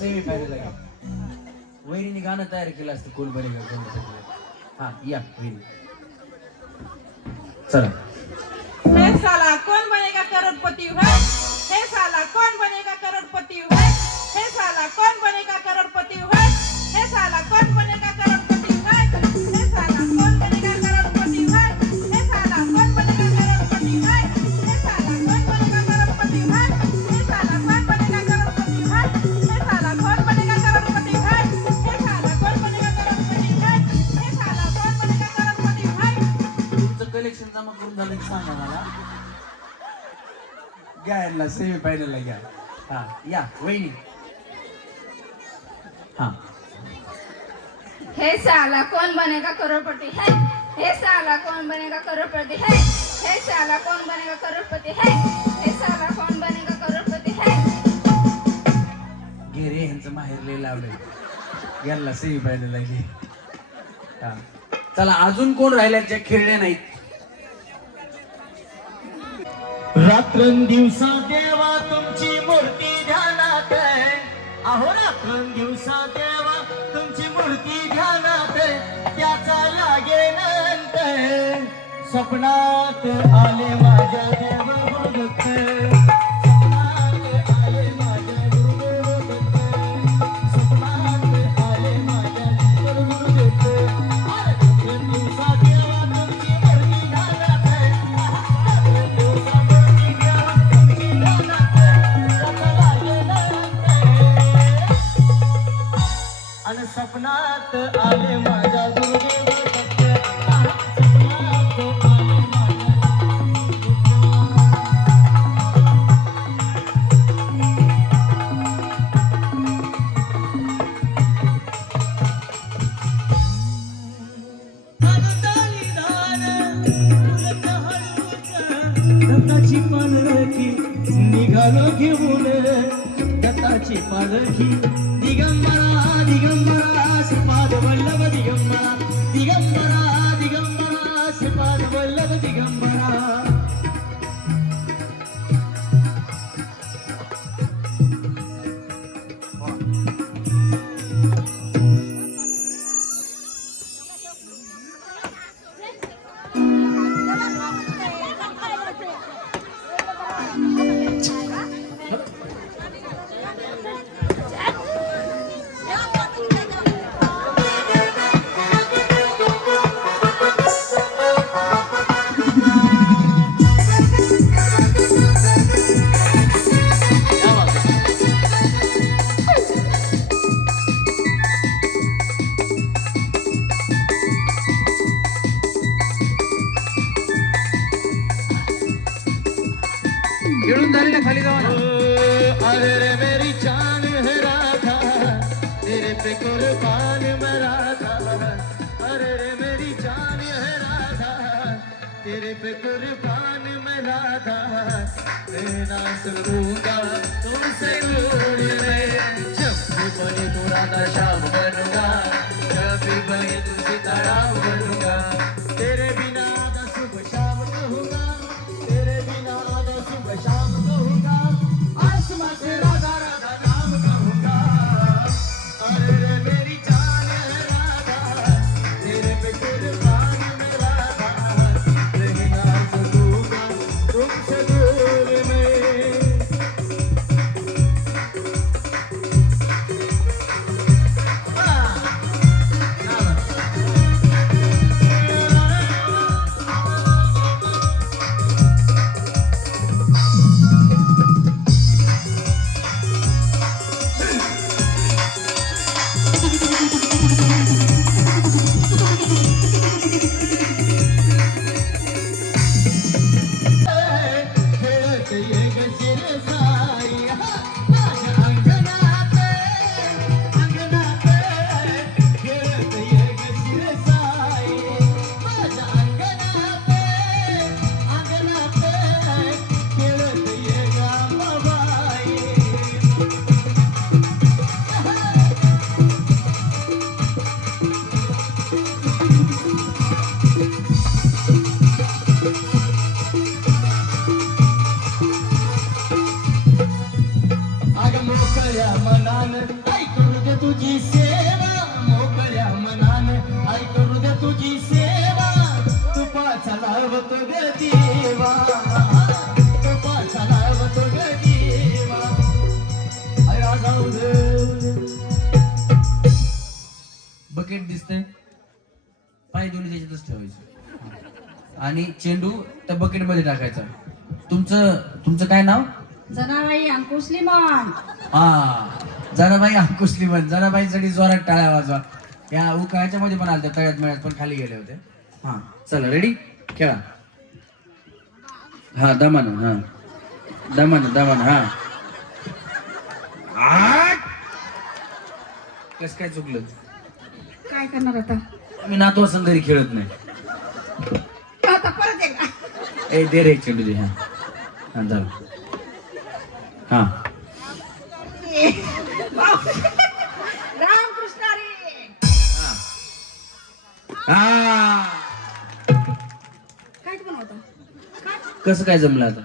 सेमी फायनल आहे. वहिनीने गाणं तयार केलं असतं कोण बनेगा करोडपती. हा या वहिनी चला. हे साला कौन बनेगा करोड़पति है, हे साला कौन बनेगा करोड़पति है, हे साला कौन बनेगा करोड़पति है, हे साला कौन बनेगा करोड़पति है, हे साला कौन बनेगा करोड़पति है, हे साला कौन बनेगा करोड़पति है, हे साला कौन बनेगा करोड़पति है, हे साला कौन बनेगा करोड़पति है, हे साला कौन बनेगा करोड़पति है, हे साला कौन बनेगा करोड़पति है, हे साला कौन बनेगा करोड़पति है. तुमचं कलेक्शन जमा करून झालं की सांगा मला. घ्या सेमी फायनलला घ्या. हा या वहिनी. हा हे साला कौन बनेगा करोड़पति है, हे साला कौन बनेगा करोड़पति है, हे साला कौन बनेगा करोड़पति है, हे साला कौन बनेगा करोड़पति है. घे रे ह्यांचं माहेर लय लावलंय. याला सेमी फायनलला घे. हा चला अजून कोण राहिल्या ज्या खेळल्या नाहीत. रात्रंदिवसा देवा तुमची मूर्ती ध्यानात आहे. अहो रात्रंदिवसा देवा तुमची मूर्ती ध्यानात आहे. त्याचा लागे नंतर स्वप्नात आले माझ्या देव भगत. स्वप्नात आले माझ्या गुरु भगत. स्वप्नात आले माझ्या गुरु भगत. रात्रंदिवसा देवा तुमची मूर्ती ध्यानात आहे. रात्रंदिवसा आणि सपनात आले माझ्या दुर्गे भक्त. सपनात आले माझ्या दत्ताची पालखी निघालो घेऊन. दत्ताची पालखी दिगंबरा दिगंबरा श्रीपाद वल्लभ दिगंबरा. दिगंबरा दिगंबरा श्रीपाद वल्लभ दिगंबरा. खेळून झालेल्या खाली जावा ना. अरे रे मेरी जान है राधा तेरे पे कुर्बान मैं राधा. अरे रे मेरी जान है राधा तेरे पे कुर्बान मैं राधा. मैं ना सकूंगा तुमसे दूर में. जब भी बने तो राधा श्याम बनूंगा. जब भी बने तो सीताराम बनूंगा. तेरे बिना आधा सुबह शाम कहूंगा. तेरे बिना आधा सुबह शाम कहूंगा. आसमां से राधा राधा नाम कहूंगा. अरे रे मेरी जान है राधा तेरे पे कुर्बान मैं राधा. रह ना सकूंगा तुमसे दूर में. हाँ. लावतो ग देवा, कपाचा लावतो ग देवा. अरे जाऊ दे. बकेट दिसतंय, पाय दोन्ही त्याच्यातच ठेवायचे आणि चेंडू त्या बकेट मध्ये टाकायचा. तुमचं काय नाव? जनाबाई अंकुश लिमन. हा, जनाबाई अंकुश लिमन. जनाबाईसाठी जोरात टाळ्या वाजवा. या उकाळ्याच्या मध्ये पण आलत्या, तळ्यात मेळ्यात पण खाली गेले होते. हा चला रेडी, खेळा. हा दमान, हा दमान. हा कस काय चुकलं? काय करणार आता? मी नातवा संग घरी खेळत नाही. आता परत एकदा. ए दे रे चेंडू दे. हा हा झालं. हा रामकृष्ण हरी. हा काय बनवता? काय कसं काय जमलं आता?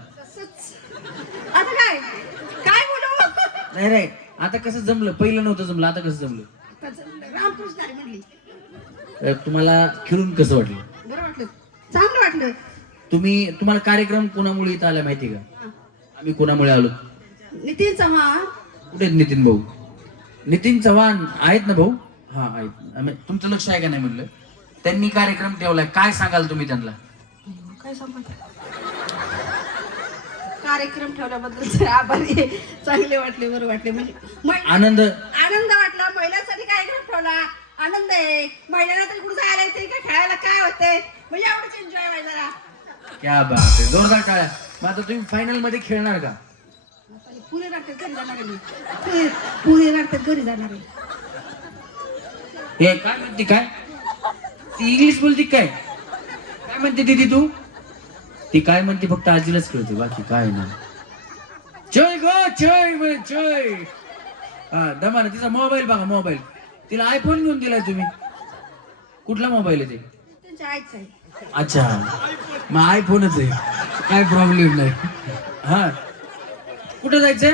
आता काय काय बोलू? नाही आता कसं जमलं? पहिलं नव्हतं जमलं, आता कसं जमलं? रामकृष्ण हरी म्हणली. तुम्हाला खेळून कसं वाटलं? बरं वाटलं, चांगलं वाटलं. तुम्हाला कार्यक्रम कोणामुळे इथं आला माहिती का? आम्ही कोणामुळे आलो? नितीन चव्हाण. कुठे आहेत नितीन भाऊ? नितीन चव्हाण आहेत ना भाऊ? हा आहेत. तुमचं लक्ष आहे का नाही म्हणलं? त्यांनी कार्यक्रम ठेवलाय, काय सांगाल तुम्ही त्यांना? काय सांगता? कार्यक्रम ठेवल्याबद्दल आभारी, चांगले वाटले, बरं वाटले. म्हणजे आनंद वाटला. महिलांसाठी कार्यक्रम ठेवला, आनंद आहे. महिलांना तरी कुठे जायला येते का, खेळायला काय होते, म्हणजे एवढंच एन्जॉय व्हायला. क्या बात आहे, जोरदार टाळ्या. मग आता तुम्ही फायनल मध्ये खेळणार का? पुणे नाटक घरी जाणार आहे. पुणे नाटक घरी जाणार आहे. हे काय म्हणते? काय ती इंग्लिश बोलती? काय म्हणते दीदी तू? ती काय म्हणते? फक्त आजीलाच कळते, बाकी काय नाही. जय गो जय. हा दमाना. तिचा मोबाईल बघा, मोबाईल. तिला आयफोन घेऊन दिलाय तुम्ही. कुठला मोबाईल आहे ते? त्यांच्या आईच आहे. अच्छा, मग आयफोनच आहे, काय प्रॉब्लेम नाही. हा कुठं जायचंय?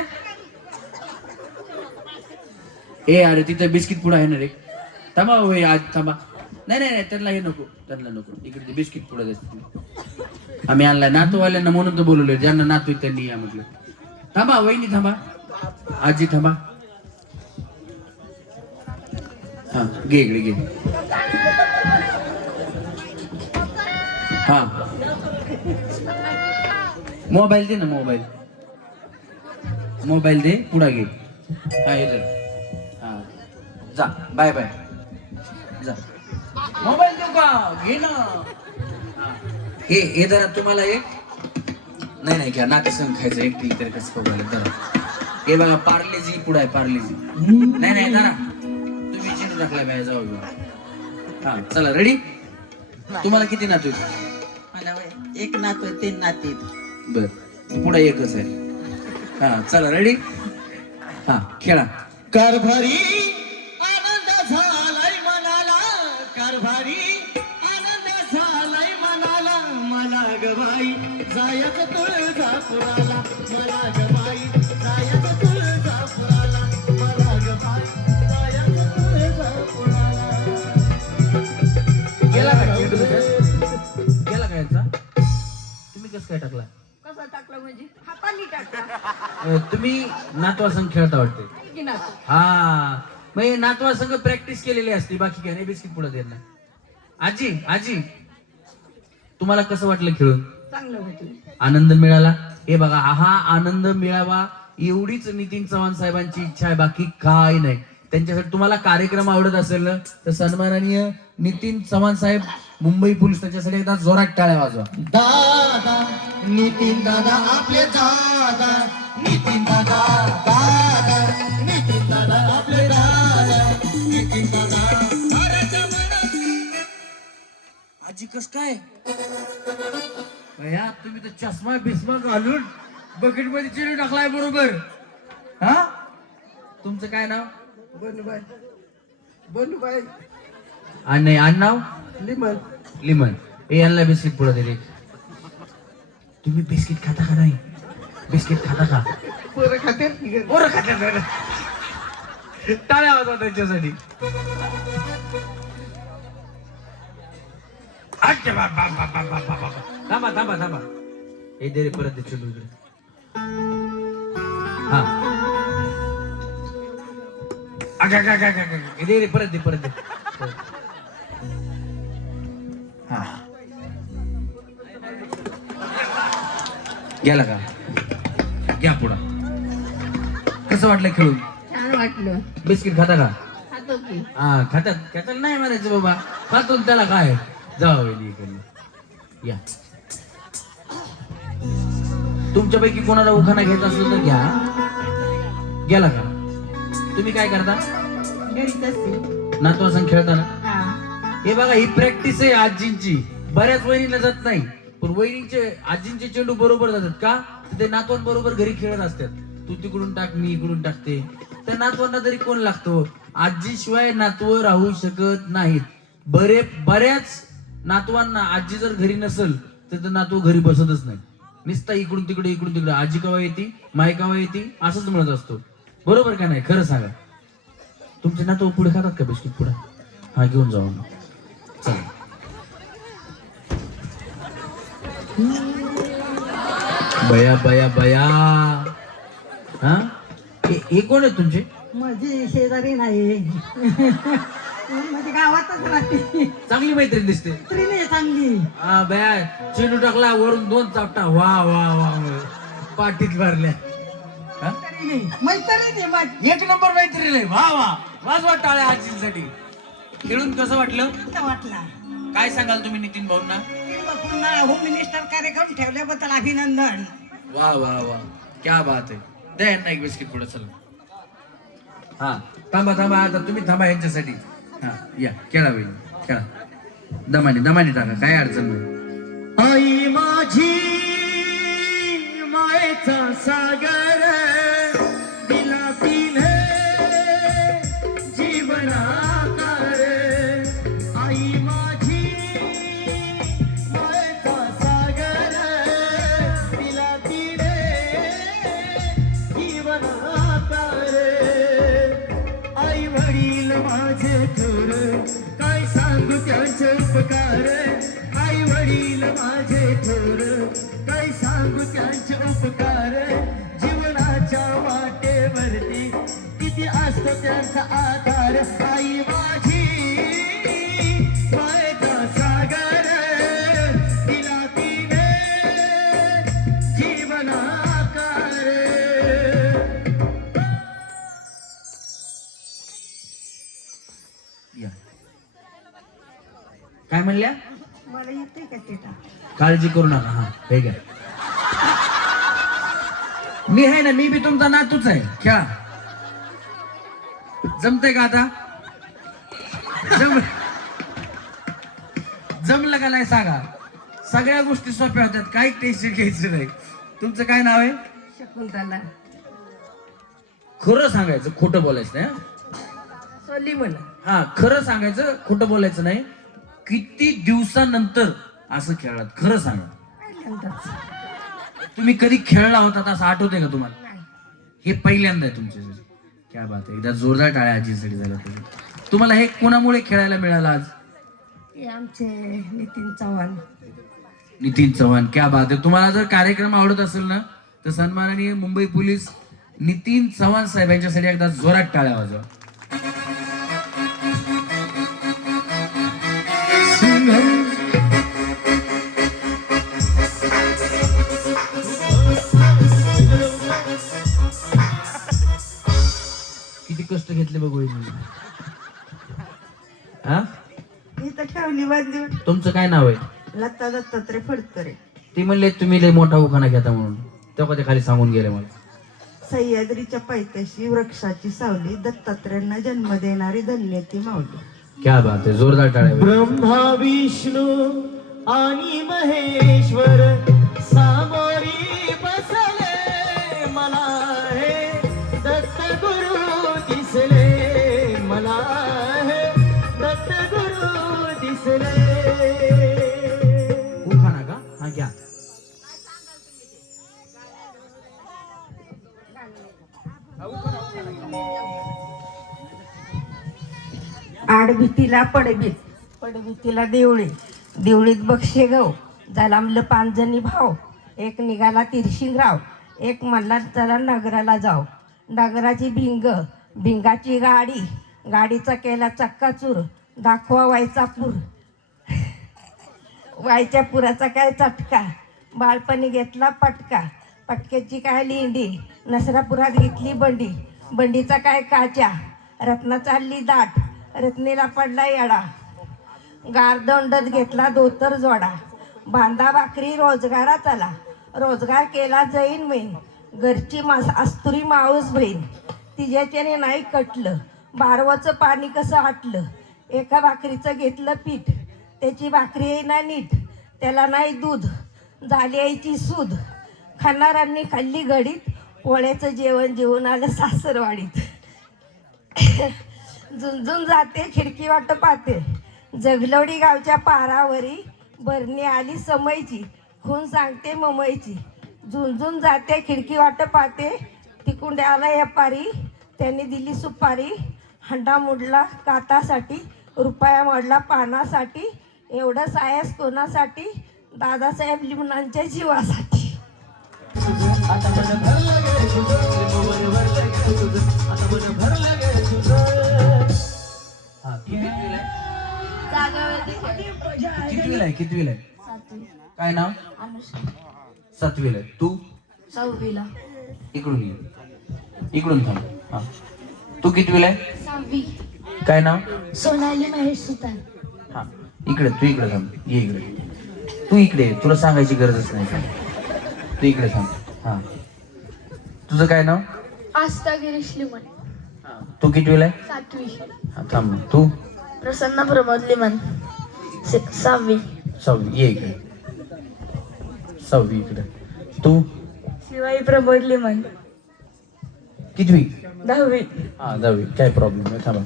ए अरे तिथं बिस्किट पुडा आहे ना रे. थांबा होय, आज थांबा. नाही त्यांना हे नको, त्यांना नको. इकडे बिस्किट पुडा जायचं. आम्ही आणलाय नातूवाल्यांना म्हणून तर बोलवलं, ज्यांना नातू त्यांनी या म्हटलं. थांबा वहिनी, थांबा. आजी थांबा. हा घे इकडे घे. हा मोबाईल दे ना, मोबाईल दे, पुढा घे. हा इधर. हा जा, बाय जा. मोबाईल देऊ का? घे ना. हे जरा तुम्हाला एक नाही घ्या, नाते सण खायचं एक ती तर कसं बघायला जरा. हे बघा पार्लेजी पुढा आहे, पार्लेजी. नाही जरा तुम्ही चिंटू टाकला बाय, जाऊ. हा चला रेडी. तुम्हाला किती नातू? मला एक नातू, 3 नाती. बर, पुढे एकच आहे. हा चला रेडी. हा खेळा. कारभारी आनंद झालाय मनाला, कारभारी आनंद झालाय मनाला. मला गबाई जायचं तुळजापुराला, मला गबाई जायचं तुळजापुराला, मला गबाई जायचं तुळजापुराला. गेला का याचा? तुम्ही कसं काय टाकला? कसं टाकलं म्हणजे? हाताने टाकला. तुम्ही नातवा संघ खेळता वाटते. हा मग नातवा संघ प्रॅक्टिस केलेली असते, बाकी काय नाही. बिस्किट पुढे देत नाही. आजी तुम्हाला कसं वाटलं खेळून? चांगलं होतं. आनंद मिळाला? हे बघा, हा आनंद मिळावा एवढीच नितीन चव्हाण साहेबांची इच्छा आहे, बाकी काय नाही. त्यांच्यासाठी तुम्हाला कार्यक्रम आवडत असेल ना तर सन्माननीय नितीन चव्हाण साहेब, मुंबई पोलीस, त्याच्यासाठी एकदा जोरात टाळ्या वाजवा. दादा नितीन दादा आपले दादा, नितीन दादा नितीन दादा आपले दादा, नितीन दादा. आजी कस काय भैया, तुम्ही तर चष्मा बिस्मा घालून बकेट मध्ये चिरू टाकलाय बरोबर. हा तुमचं काय नाव? बनुबाई. आणि नाव? लिमन. हे यांना बिस्किट पुढे दिले. तुम्ही बिस्किट खाता का नाही? बिस्किट खाता का? पोरं खाते. टाळ्या वाजवा त्यांच्यासाठी. अच्छा बाबा थांबा थांबा थांबा. हे दे रे परत दे चेंडू इकडे. हा अगा गा गा गा गा. हे दे रे परत दे परत दे. हा गेला का? घ्या पुढा. कसं वाटलं खेळून? छान वाटलं. बिस्किट खाता का? खातो की. हा खातात खातात नाही म्हणायचं बाबा. खातो त्याला काय. जाऊ इकडे या. तुमच्यापैकी कोणाला उखाणा घ्यायचा असेल तर घ्या. गेला का? तुम्ही काय करता? घरीच असते. नातवा संग खेळताना. हा. हे बघा ही प्रॅक्टिस आहे आजींची. बऱ्याच वहिनीला जात नाही पण वहिनीचे आजींचे चेंडू बरोबर जातात का? ते नातवांबरोबर घरी खेळत असतात. तू तिकडून टाक मी इकडून टाकते. त्या नातवांना तरी कोण लागतो? आजीशिवाय नातवं राहू शकत नाहीत. बऱ्याच नातवांना आजी जर घरी नसेल तर नातू घरी बसतच नाही. नुसता इकडून तिकडे आजी कवा येते माय कवा येते असंच म्हणत असतो. बरोबर का नाही? खरं सांगा. तुमचे नातू पुढे खातात का बिस्किट पुढे? हा घेऊन जाऊ. चला बया बया बया. हा हे कोण आहे तुमचे? माझी शेजारी नाही. माझी गावातच राहते. चांगली मैत्रीण दिसते. नाही चांगली. हा बया चेंडू टाकला वरून 2 चापटा. वा वा वा पाठीत भरल्या. हा? मैत्रिणी माझी. 1 नंबर मैत्रीण आहे. वा वा वाजवा टाळ्या आजींसाठी. खेळून कसं वाटलं? वाटला. काय सांगाल तुम्ही नितीन भाऊंना? पुन्हा होम मिनिस्टर कार्यक्रम ठेवल्याबद्दल अभिनंदन. वा वा वा क्या बात आहे. द्या यांना एक बिस्किट पुढे. चला हा थांबा थांबा आता तुम्ही थांबा यांच्यासाठी. हा या खेळा होईल खेळा. दमाने टाका काय अडचण नाही. आई माझी मायेचा सागर दिला तिने जीवनाकार. आई माझी मायेचा सागर दिला तिने जीवनाकार. आई वडील माझे थोर काय सांगू त्यांचे उपकार. आई वडील माझे थोर काय सांगू त्यांचे उपकार. जीवनाच्या वाटेवरती किती असतो त्यांचा आधार. आई माझी मायेचा सागर दिला तिने जीवनाकार. या. काय म्हणल्या? मला येते का ते? काळजी करू नका. हा हे घ्या. मी आहे ना. मी बी तुमचा नातूच आहे. खेळा. जमतंय का आता? जमलं का नाही सांगा. सगळ्या गोष्टी सोप्या होत्यात. काही टेन्शन घ्यायचं नाही. तुमचं काय नाव आहे? शकुंतला. खरं सांगायचं खोटं बोलायचं नाही. सोली मला. हा खरं सांगायचं खोटं बोलायचं नाही. किती दिवसानंतर असं खेळलात खरं सांगा. तुम्ही कधी खेळला होता असं आठवतंय का तुम्हाला? हे पहिल्यांदा आहे तुमच्यासाठी. क्या बात आहे. एकदा जोरदार टाळ्या आजीसाठी झाल्या. तुम्हाला हे कोणामुळे खेळायला मिळालं आज? आमचे नितीन चव्हाण. नितीन चव्हाण. क्या बात आहे. तुम्हाला जर कार्यक्रम आवडत असेल ना तर सन्माननीय मुंबई पोलीस नितीन चव्हाण साहेब यांच्यासाठी एकदा जोरात टाळ्या वाजवा. किती कष्ट घेतले बघू. हा मी तर ठेवली बांधली. तुमचं काय नाव आहे? लता दत्तात्रय फडतरे. ते म्हणले तुम्ही लय मोठा उखाणा घेता म्हणून. तेव्हा ते खाली सांगून गेले मला. सह्याद्रीच्या पायथ्याशी वृक्षाची सावली दत्तात्रयांना जन्म देणारी धन्य ती माऊली. क्या बात आहे. जोरदार टाळ्या. ब्रह्मा विष्णू आणि महेश्वर सामोरी बसले मला. हे दत्त गुरु दिसले मला. हे दत्त गुरु दिसले. उखाणा का? हा घ्या. आडभीतीला पडभीत, पडभीतीला देवळे, देवळीत बक्षे गाव, जलामलं 5 जणी भाव, एक निघाला तिरशिंगराव, एक म्हणला चला नगराला जाऊ. नगराची भिंगाची गाडी, गाडीचा केला चक्काचूर, दाखवा व्हायचा पूर. वायच्या पुराचा काय चटका, बाळपणी घेतला पटका, पटक्याची काय लिंडी, नसरापुरात घेतली बंडी, बंडीचा काय काच्या, रत्ना चालली दाट, रत्नीला पडला येडा, गारदंडत घेतला धोतर जोडा, बांधा भाकरी रोजगारात आला, रोजगार केला जैन मैन, घरची अस्तुरी माऊस बहीण, तिच्याच्याने नाही कटलं, बारवाचं पाणी कसं आटलं, एका भाकरीचं घेतलं पीठ, त्याची भाकरी आहे ना नीट, त्याला नाही दूध, झाली आईची सूद, खाणाऱ्यांनी खाल्ली घडीत, पोळ्याचं जेवण जेवून आलं सासरवाडीत. झुंझुन जाते खिडकी वाट पाहते, जगलवडी गावच्या पारावरी, बरणी आली समयची, खून सांगते ममईची. झुंझुन जाते खिडकी वाट पाहते, तिकुंडे आला व्यापारी, त्यांनी दिली सुपारी, हंडा मोडला कातासाठी, रुपया मोडला पानासाठी, एवढं सायस कोणासाठी, दादासाहेब लिमणांच्या जीवासाठी. कितवीला आहे? काय नाव? 7वीला आहे. तू? 6वीला. इकडून ये, इकडून थांब. हा, तू कितवीला आहे? 6वी. काय नाव? सोनाली महेश सुतार. हा, इकडे तू इकडे थांब, ये इकडे. तू इकडे ये, तुला सांगायची गरजच नाही. तू इकडे थांब. हा, तुझं काय नाव? आस्था गिरीश लिमण. तू कितवीला आहे? 7वी. हा, थांब. तू? प्रसन्न प्रमोद लिमण. 6वी. 6वी. ये इकडे. 6वी इकडे. तू? शिवाई प्रबोध लिमण. कितवी? 10वी. हा, 10वी. काय प्रॉब्लेम नाही, थांबा.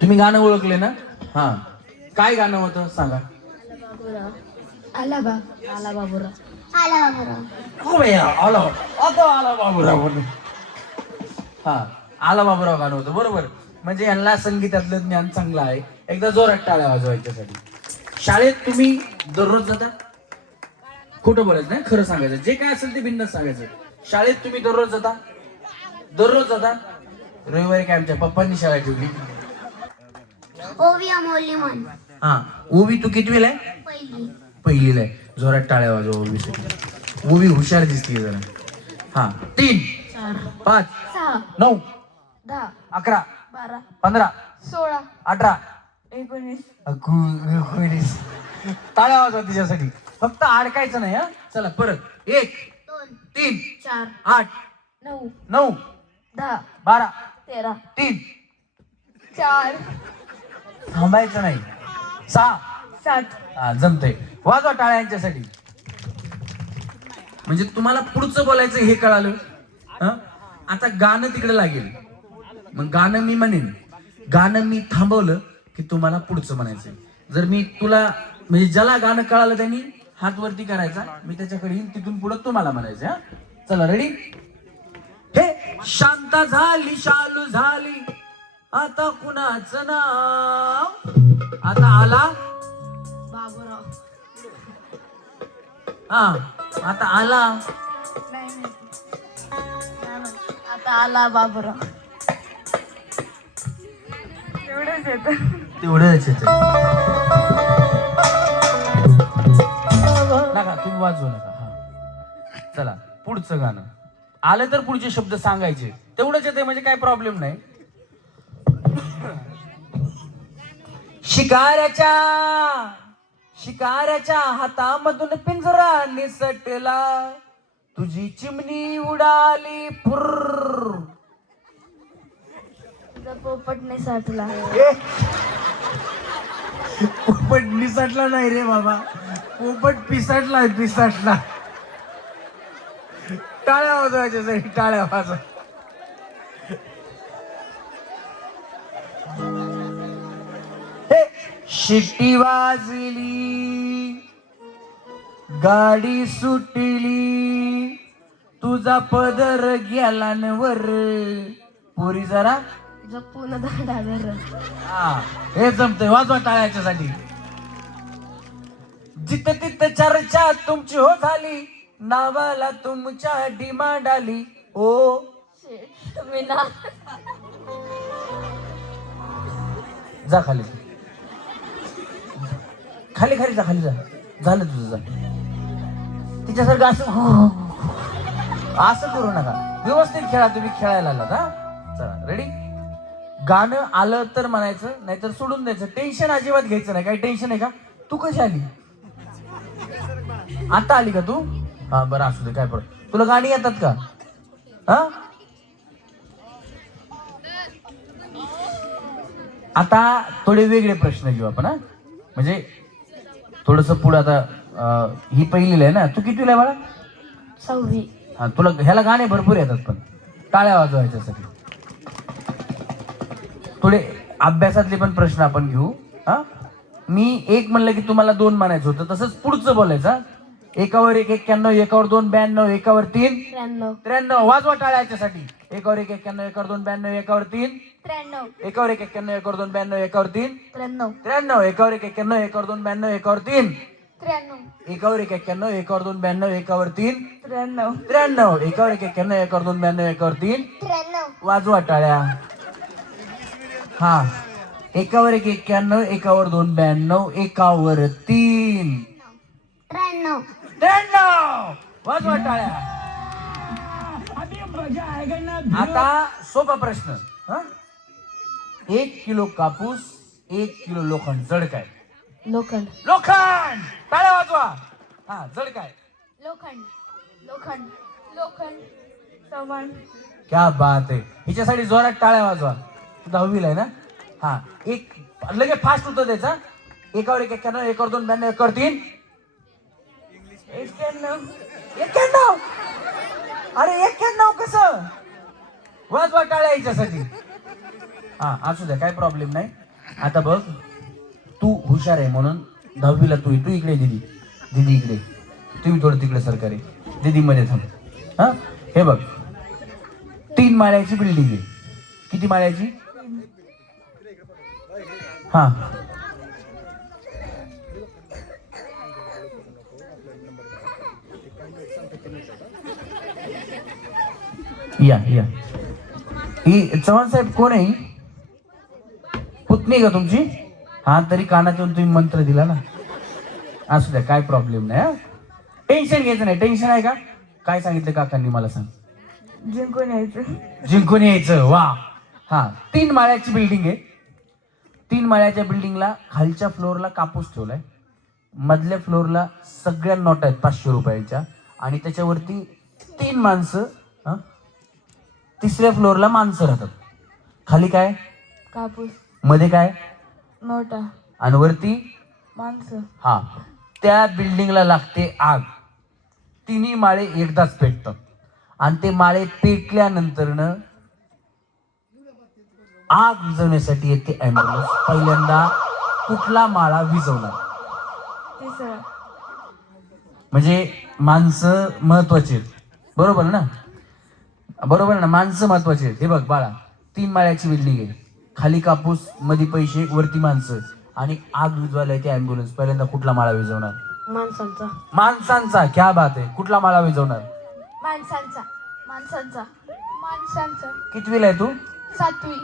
तुम्ही गाणं ओळखले ना? हा, काय गाणं होतं सांगा. आला बाबूराव. हो भैया, आला बाबूराव म्हणून. हा, आला बाबूराव गाणं होतं, बरोबर. म्हणजे यांना संगीतातलं ज्ञान चांगलं आहे. एकदा जोरात टाळ्या वाजवायच्यासाठी. शाळेत तुम्ही दररोज जाता? खोटं बोलायचं नाही, खरं सांगायचं. जे काय असेल ते भिन्न सांगायचं. शाळेत तुम्ही दररोज जाता? दररोज जाता? रविवारी काय आमच्या पप्पांनी शाळा ठेवली. ओवी अमोल लिमण. हा, ओवी तू कितवीला आहे? पहिलीला आहे. जोरात टाळ्या वाजवा ओवीसाठी. ओवी हुशार दिसते जरा. हा, 3 4 5 6 9 10 11 12 15 16 18 19 19. टाळ्या वाजवा तिच्यासाठी. फक्त अडकायचं नाही. हा, चला परत. 1 2 3 4 8 9 9 10 12 13 3 4 थांबायचं नाही. 6 7 हा, जमतंय. वाजवा टाळ्या यांच्यासाठी. म्हणजे तुम्हाला पुढचं बोलायचं हे कळालं. आता गाणं तिकडे लागेल. मग गाणं मी म्हणेन, गाणं मी थांबवलं की तुम्हाला पुढचं म्हणायचंय. जर मी तुला म्हणजे ज्याला गाणं कळालं त्यांनी हात वरती करायचा, मी त्याच्याकडे येईन, तिथून पुढे तुम्हाला म्हणायचं. हा, चला रेडी. हे शांता झाली शालू झाली, आता कुणाचं नाव? आता आला बाबूराव. हा, आता आला. आता आला बाबूराव. एवढंच येतं. तेवढंच येतं. नका तुम्ही वाजवू नका. हा, चला पुढचं गाणं आलं तर पुढचे शब्द सांगायचे. तेवढंच येते म्हणजे काय प्रॉब्लेम नाही. शिकाऱ्याच्या हातामधून पिंजरा निसटला, तुझी चिमणी उडाली फुर्र. पोपटने साठला. पोपट निसटला नाही रे बाबा, पोपट पिसटला. टाळ्या वाजवायच्या, टाळ्या वाजवा. शिट्टी वाजली, गाडी सुटली, तुझा पदर गेला न वर. पोरी जरा जपून दादार. हा, हे जमतंय. वाजवा टाळ्याच्यासाठी. जिथं तिथं चर्चा तुमची हो झाली, नावाला तुमच्या डिमांड आली. ओ जा खाली, खाली खाली जा, खाली जा. झालं तुझं, जा. तिच्यासारखं असं करू नका. व्यवस्थित खेळा, तुम्ही खेळायला आलात. हा चला रेडी. गाणं आलं तर म्हणायचं, नाहीतर सोडून द्यायचं. टेन्शन अजिबात घ्यायचं नाही. काही टेन्शन आहे का? तू कशी आली? आता आली का तू? हा बरं असू दे, काय पड. तुला गाणी येतात का? हा आता थोडे वेगळे प्रश्न घेऊ आपण. हा म्हणजे थोडस पुढे. आता ही पहिलीला आहे ना, तू कितीला आहे बाळा? 6वी. हा तुला ह्याला गाणे भरपूर येतात, पण टाळ्या वाजवायच्यासाठी. थोडे अभ्यासातले पण प्रश्न आपण घेऊ. हा मी एक म्हणलं की तुम्हाला 2 म्हणायचं होतं, तसंच पुढचं बोलायचं. एकावर 1 91, एकावर 2 92, एकावर 3 93. वाजवा टाळ्या याच्यासाठी. एकावर 1 91, एकावर 2 92, एकावर 3 93. एकावर 1 91, एकावर 2 92, एकावर 3 93. 93. एकावर 1 91, एकावर 2 92, एकावर 3 93. एकावर 1 91, एकावर 2 92, एकावर 3 93. 93. एकावर 1 91, एकावर 2 92, एकावर 3 93. वाजवा टाळ्या. हा एकावर 1 91, एकावर 2 92, एकावर 3 93. 93. वाजवा टाळ्या. आता सोपा प्रश्न. 1 किलो कापूस, 1 किलो लोखंड, जड काय? लोखंड. लोखंड. टाळ्या वाजवा. हा जड काय? लोखंड. लोखंड. लोखंड. सामान. क्या बात आहे. हिच्यासाठी जोरात टाळ्या वाजवा. 10वीला आहे ना? हा एक लगे फास्ट होतं त्याचा. एकावर 1 91, एकावर 2 92, एकावर 3 91. अरे 91 कसं? वाजवा टाळ्या हिच्यासाठी. हा असू द्या, काय प्रॉब्लेम नाही. आता बघ, तू हुशार आहे म्हणून 10वीला तू इकडे. दीदी इकडे. तुम्ही थोडं तिकडे सरकारी. दीदी मध्ये थांब. हा हे बघ, 3 माळ्याची बिल्डिंग आहे. किती माळ्याची? हा या ही चव्हाण साहेब कोण आहे? पुतणी का तुमची? हा तरी कानात येऊन तुम्ही मंत्र दिला ना. असू द्या, काय प्रॉब्लेम नाही. टेन्शन घ्यायचं नाही. टेन्शन आहे का? काय सांगितलं काकांनी मला सांग. जिंकून यायचं. वा. हा 3 माळ्याची बिल्डिंग आहे. 3 माळ्याच्या बिल्डिंगला खालच्या फ्लोअरला कापूस ठेवलाय, मधल्या फ्लोअरला सगळ्या नोट आहेत 500 रुपयाच्या, आणि त्याच्यावरती 3 माणसं. तिसऱ्या फ्लोअरला माणसं राहतात. खाली काय? कापूस. मध्ये काय? नोटा. आणि वरती माणसं. हा त्या बिल्डिंगला लागते आग. 3 माळे एकदाच पेटतात, आणि ते माळे पेटल्यानंतर आग विझवण्यासाठी येते ॲम्ब्युलन्स. पहिल्यांदा कुठला माळा विझवणार? तिसरा. म्हणजे माणसं महत्वाची आहेत, बरोबर ना? बरोबर ना, माणसं महत्वाची आहेत. हे बघ बाळा, 3 माळ्याची बिल्डिंग आहे. खाली कापूस, मध्ये पैसे, वरती माणसं, आणि आग विझवायला येते ॲम्ब्युलन्स. पहिल्यांदा कुठला माळा विझवणार? माणसांचा. माणसांचा. क्या बात आहे. कुठला माळा विझवणार? माणसांचा. माणसांचा. माणसांचा. कितवीला आहे तू? 7वी.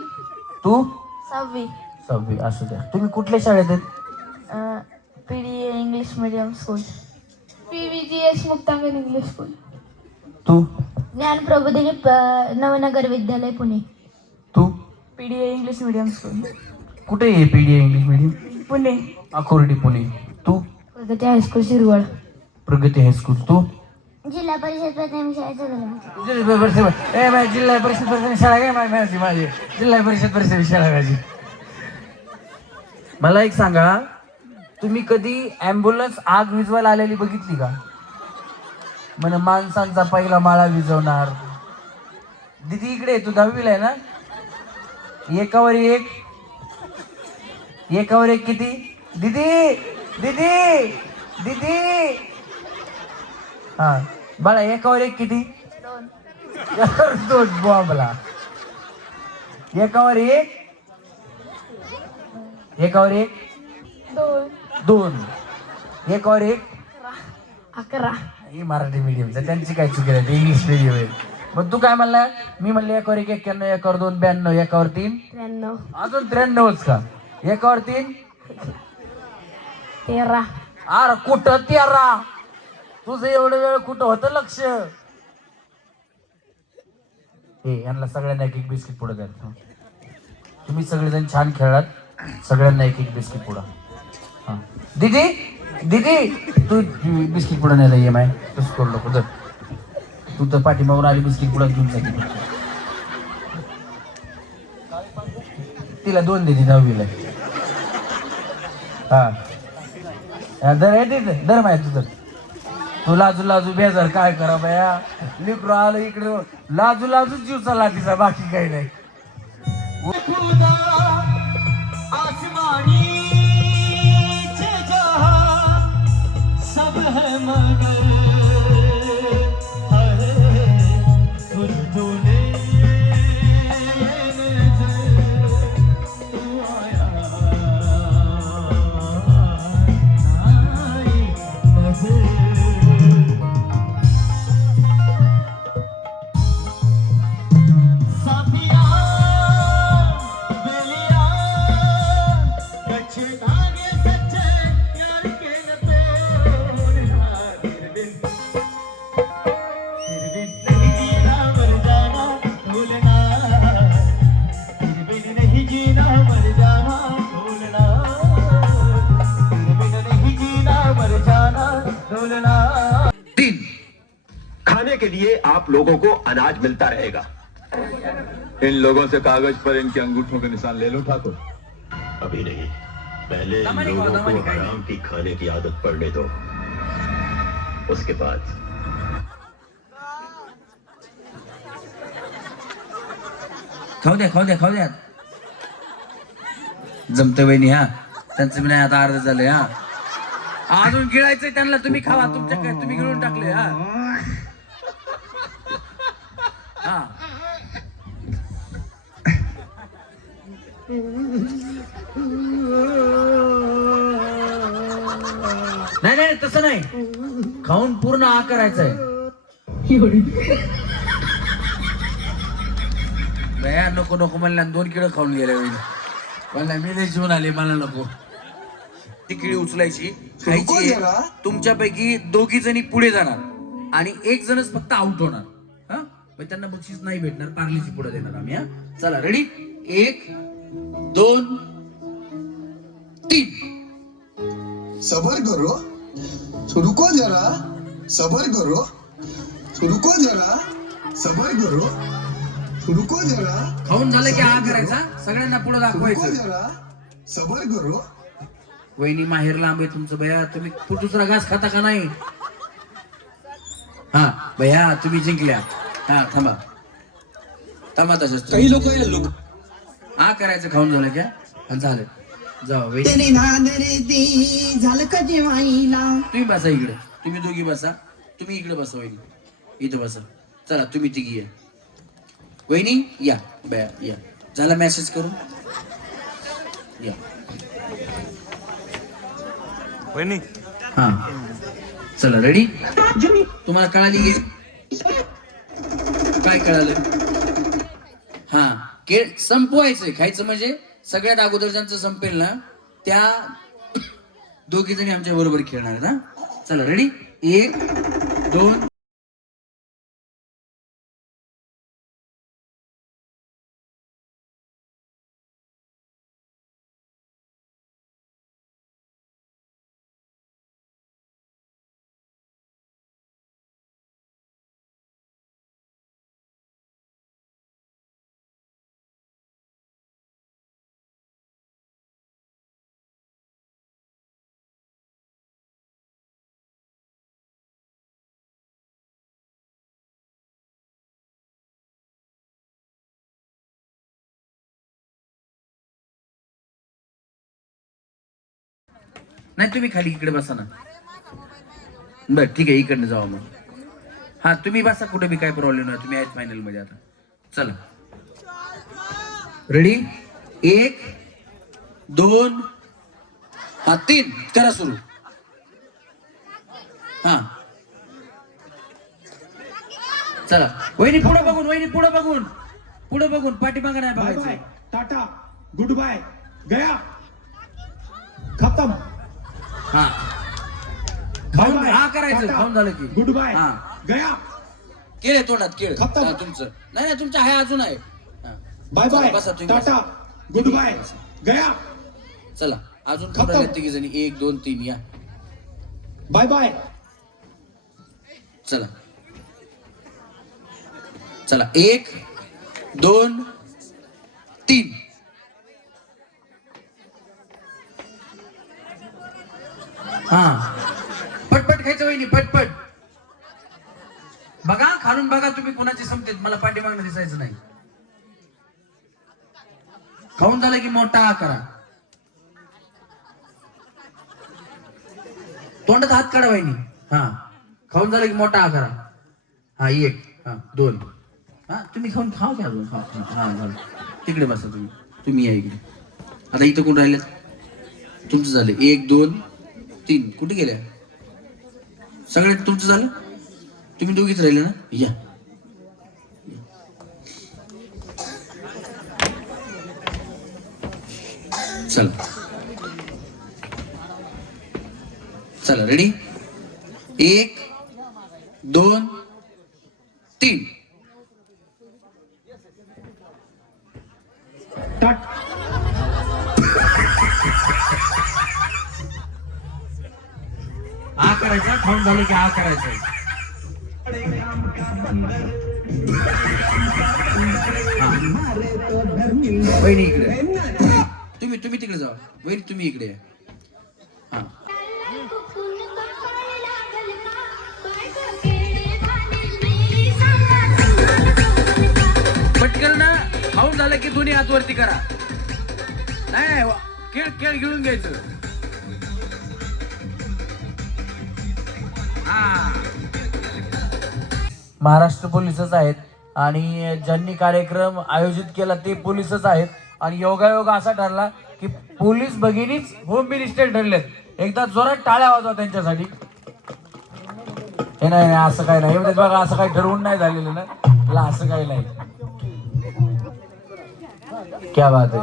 तू? 6वी. 6वी. असू द्या. तुम्ही कुठल्या शाळेत आहेत? PDA English medium school. PVGS Muktangan English school. तू? ज्ञान प्रबोधिनी नवनगर विद्यालय पुणे. तू? PDA English medium school. कुठे आहे PDA English medium? Pune. Akurdi Pune. तू? प्रगती हायस्कूल शिरवळ. प्रगती हायस्कूल. तू? जिल्हा परिषद प्राथमिक शाळेचा झाला. जिल्हा परिषद शाळा काय माझी जिल्हा परिषद शाळा माझी. मला एक सांगा, तुम्ही कधी ॲम्ब्युलन्स आग विझवायला आलेली बघितली का? म्हणे माणसांचा पहिला माळा विझवणार. दीदी इकडे, तू 10वीला आहे ना? एकावर एक किती? दीदी दीदी दीदी. हा बाळा, एकावर एक किती? 2. बॉम्बला. एकावर एक 2. एक और एक 11. ही मराठी मीडियमचं त्यांची काय चुकी नाही इंग्लिश मीडियम आहे. मग तू काय म्हणला? मी म्हणले 1 और 1 91, 1 और 2 92, 1 और 3 93. अजून 93च का? 1 और 3 13. अरे कुठं 13? तुझं एवढं वेळ कुठं होतं लक्ष? हे यांना सगळ्यांना एक बिस्किट पुढे द्या. तुम्ही सगळेजण छान खेळलात. सगळ्यांना एक बिस्किट पुढं. हा दीदी तू बिस्किट पुढं नाही ये माय तसं करू नको. जर तू तर पाठीमागून आली बिस्किट पुढं घेऊन जाते. तिला 2 दिली 9वीला. हा दर आहे दर माय तुझं. तू लाजू बेजार काय करा बाया. लिकरू आलं इकडे लाजू जीव चालला तिचा, बाकी काही नाही. खुदा आसमानी से जहां सब है मगर सुरतुले तू आया आई नजर. साथिया बेलिया कच्चे धागे सच्चे यार के न तोड़ना. फिर भी नहीं जीना मर जाना भूलना. फिर भी नहीं जीना मर जाना भूलना. फिर भी नहीं जीना मर जाना भूलना. 3 खाने के लिए आप लोगों को अनाज मिलता रहेगा. इन लोगों से कागज पर इनके अंगूठों के निशान ले लो ठाकुर. अभी नहीं, पहले इन लोगों को हराम की खाने की आदत पड़ने दो, उसके बाद. खाऊ द्या. जमतं वहिनी. हा त्यांचं बी नाही आता अर्ध झालंय. हा अजून गिळायचंय त्यांना. तुम्ही खावा तुमच्या काय तुम्ही गिळून टाकले. हा हा नाही तसं नाही. खाऊन पूर्ण आ करायचंय. नको म्हणल्या 2 किलो खाऊन गेल्या वेळी मला मी नाही जेवून आले. मला नको. ती किळी उचलायची खायची. तुमच्यापैकी 2 जणी पुढे जाणार आणि 1 जणच फक्त आउट होणार. हा त्यांना बक्षीस नाही भेटणार. पार्लीची पुढे देणार आम्ही. हा चला रेडी. 1 2 3. सबर करो, रुको जरा, सबर करो, रुको जरा, सबर करो, रुको जरा. खाऊन झालं की हा करायचा. सगळ्यांना पुढे रुको दाखवायचं. जरा, सबर करो. वहिनी माहेर लांब आहे तुमचं भैया. तुम्ही दुसरा घास खाता का नाही? हा भैया तुम्ही जिंकल्या. हा थांबा तसंच. काही लोक हा करायचं. खाऊन झालं क्या? झालं. जाऊ वहिनी झालं का जेवायला? तुम्ही बसा इकडे. तुम्ही दोघी बसा. तुम्ही इकडे बसा वहिनी. इथं बसा. चला तुम्ही तिघी या. वहिनी या बया या. झाला मेसेज करून या वहिनी. हा चला रेडी. तुम्हाला कळाली काय कळालं? हा खेळ संपवायचंय. खायचं म्हणजे सगळ्यात अगोदर ज्यांचं संपेल ना त्या 2 जणी आमच्या बरोबर खेळणार आहेत. हा चला रेडी. 1 2. नाही तुम्ही खाली इकडे बसा ना. बर ठीक आहे इकडनं जाऊ मग. हा तुम्ही बसा कुठे बी काय प्रॉब्लेम नाही. तुम्ही आहेत फायनल मध्ये आता. चला रेडी. 1 2 3 करा सुरू. हा चला वहिनी पुढे बघून, वहिनी पुढे बघून, पुढे बघून, पाठीमागं नाही बाय बघायचं. बाय टाटा गुड बाय गया खत्म. हा बाय बाय हा करायचं, टाटा, खाऊन झालं की गुड बाय हा गया केळे तोंडात केळ खतम. हा, तुमचं नाही नाही तुमचं आहे अजून आहे. हा. बाय चला, बाय बसा तुम्ही बसा. टाटा गुड बाय गया चला अजून खतम. थोडं तिघी जणी 1 2 3 या. Bye bye. चला चला 1 2 3 हा पटपट खायचं वहिनी पटपट. बघा खालून बघा तुम्ही कोणाची संपतेत, मला पाठीमागणं दिसायचं नाही. खाऊन झालं की मोठा हा करा. तोंडात हात काढा वहिनी. हा खाऊन झालं की मोठा हा करा. हा 1 हा 2 हा तुम्ही खाऊन खाऊ घ्या अजून खा. हा झालं तिकडे बसा तुम्ही, तुम्ही या इकडे. आता इथं कोण राहिले तुमचं झालं 1 2 3 कुठे गेल्या सगळे तुमचं झालं, तुम्ही दोघीच राहिले ना. या चला चला रेडी 1 2 3 टाट आ करायचं, खाऊन झालं की आ करायचं. वहिनी इकडे, तुम्ही तिकडे जा. वहिनी तुम्ही इकडे या. हा पटकन ना खाऊन झालं की दोन्ही हात वरती करा. नाही खेळ खेळ घेऊन घ्यायचं. महाराष्ट्र पोलीसच आहेत आणि ज्यांनी कार्यक्रम आयोजित केला ते पोलीसच आहेत. आणि योगायोग असा ठरला की पोलीस भगिनीच होम मिनिस्टर ठरलेत. एकदा जोरात टाळ्या वाजवा त्यांच्यासाठी. हे नाही असं काही नाही, एवढेच बघा असं काही ठरवून नाही झालेलं ना, मला असं काही नाही. क्या बात है,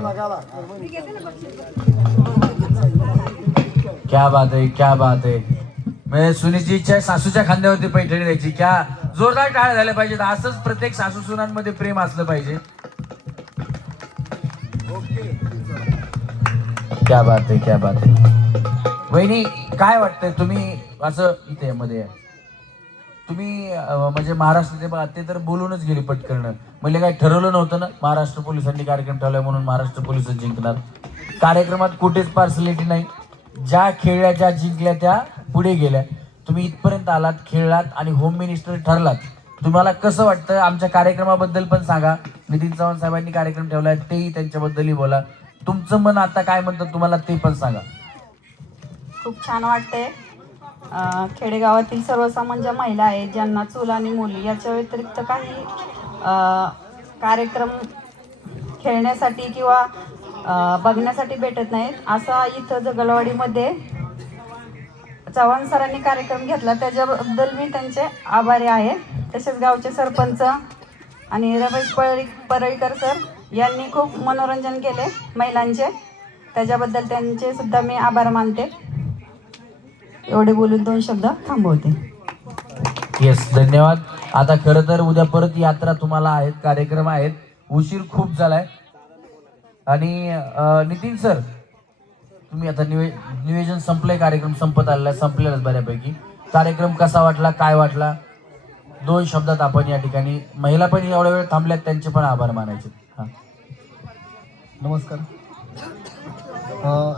क्या बात है, क्या बात है. म्हणजे सुनीची इच्छा आहे सासूच्या खांद्यावरती पैठणी द्यायची. क्या जोरदार टाळ्या झाल्या पाहिजेत. असंच प्रत्येक सासू सुनांमध्ये प्रेम असलं पाहिजे. क्या बात आहे, क्या बात आहे. वहिनी काय वाटतंय तुम्ही असं इथे मध्ये तुम्ही म्हणजे महाराष्ट्राचे बघा ते तर बोलूनच गेले पटकन. म्हणजे काही ठरवलं नव्हतं ना, महाराष्ट्र पोलिसांनी कार्यक्रम ठेवलाय म्हणून महाराष्ट्र पोलिसच जिंकणार. कार्यक्रमात कुठेच पार्सलिटी नाही. ज्या खेळल्या ज्या जिंकल्या त्या पुढे गेल्या. तुम्ही इथपर्यंत आलात, खेळलात आणि होम मिनिस्टर ठरलात. तुम्हाला कसं वाटतं आमच्या कार्यक्रमाबद्दल पण सांगा. नितीन चव्हाण साहेबांनी कार्यक्रम ठेवलाय तेही त्यांच्याबद्दलही बोला. तुमचं मन आता काय म्हणतं तुम्हाला ते पण सांगा. खूप छान वाटतंय. खेडेगावातील सर्वसामान्य महिला आहेत ज्यांना चूल आणि मुली याच्या व्यतिरिक्त काही कार्यक्रम खेळण्यासाठी किंवा बघण्यासाठी भेटत नाहीत. असा इथं जगलवाडीमध्ये चव्हाण सरांनी कार्यक्रम घेतला त्याच्याबद्दल मी त्यांचे आभारी आहे. तसेच गावचे सरपंच आणि रमेश परळीकर सर यांनी खूप मनोरंजन केले महिलांचे, त्याच्याबद्दल त्यांचे सुद्धा मी आभार मानते. एवढे बोलून 2 शब्द थांबवते. येस धन्यवाद. आता खरं तर उद्या परत यात्रा तुम्हाला आहेत, कार्यक्रम आहेत, उशीर खूप झालाय. आणि नितीन सर तुम्ही आता नियोजन संपलंय, कार्यक्रम संपत आलेला, संपलेलाच बऱ्यापैकी. कार्यक्रम कसा वाटला, काय वाटला, 2 शब्दात आपण या ठिकाणी महिला पण एवढा वेळ थांबल्यात त्यांचे पण आभार मानायचे. हा नमस्कार.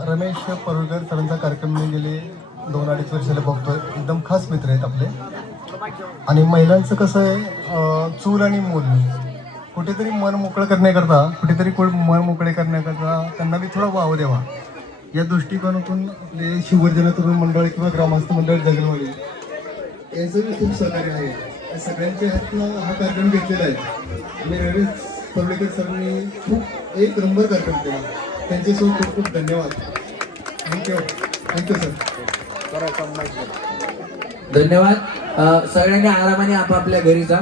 रमेश परुळकर सरांचा कार्यक्रम मी गेले 2-2.5 वर्षाला बघतोय. एकदम खास मित्र आहेत आपले. आणि महिलांचं कसं आहे, चूल आणि मूल कुठेतरी मन मोकळं करण्याकरता, मन मोकळे करण्याकरता त्यांना बी थोडा वाव द्यावा या दृष्टिकोनातून आपले शिवजन तरुण मंडळ किंवा ग्रामस्थ मंडळ जगलवाडी याचं बी खूप सहकार्य आहे. या सगळ्यांच्या हातनं हा कार्यक्रम घेतलेला आहे. आणि रमेश परुळकर सरांनी खूप एक नंबर कार्यक्रम केला. त्यांच्यासोबत खूप खूप धन्यवाद. Thank you sir. धन्यवाद. सगळ्यांनी आरामाने आपापल्या घरी जा.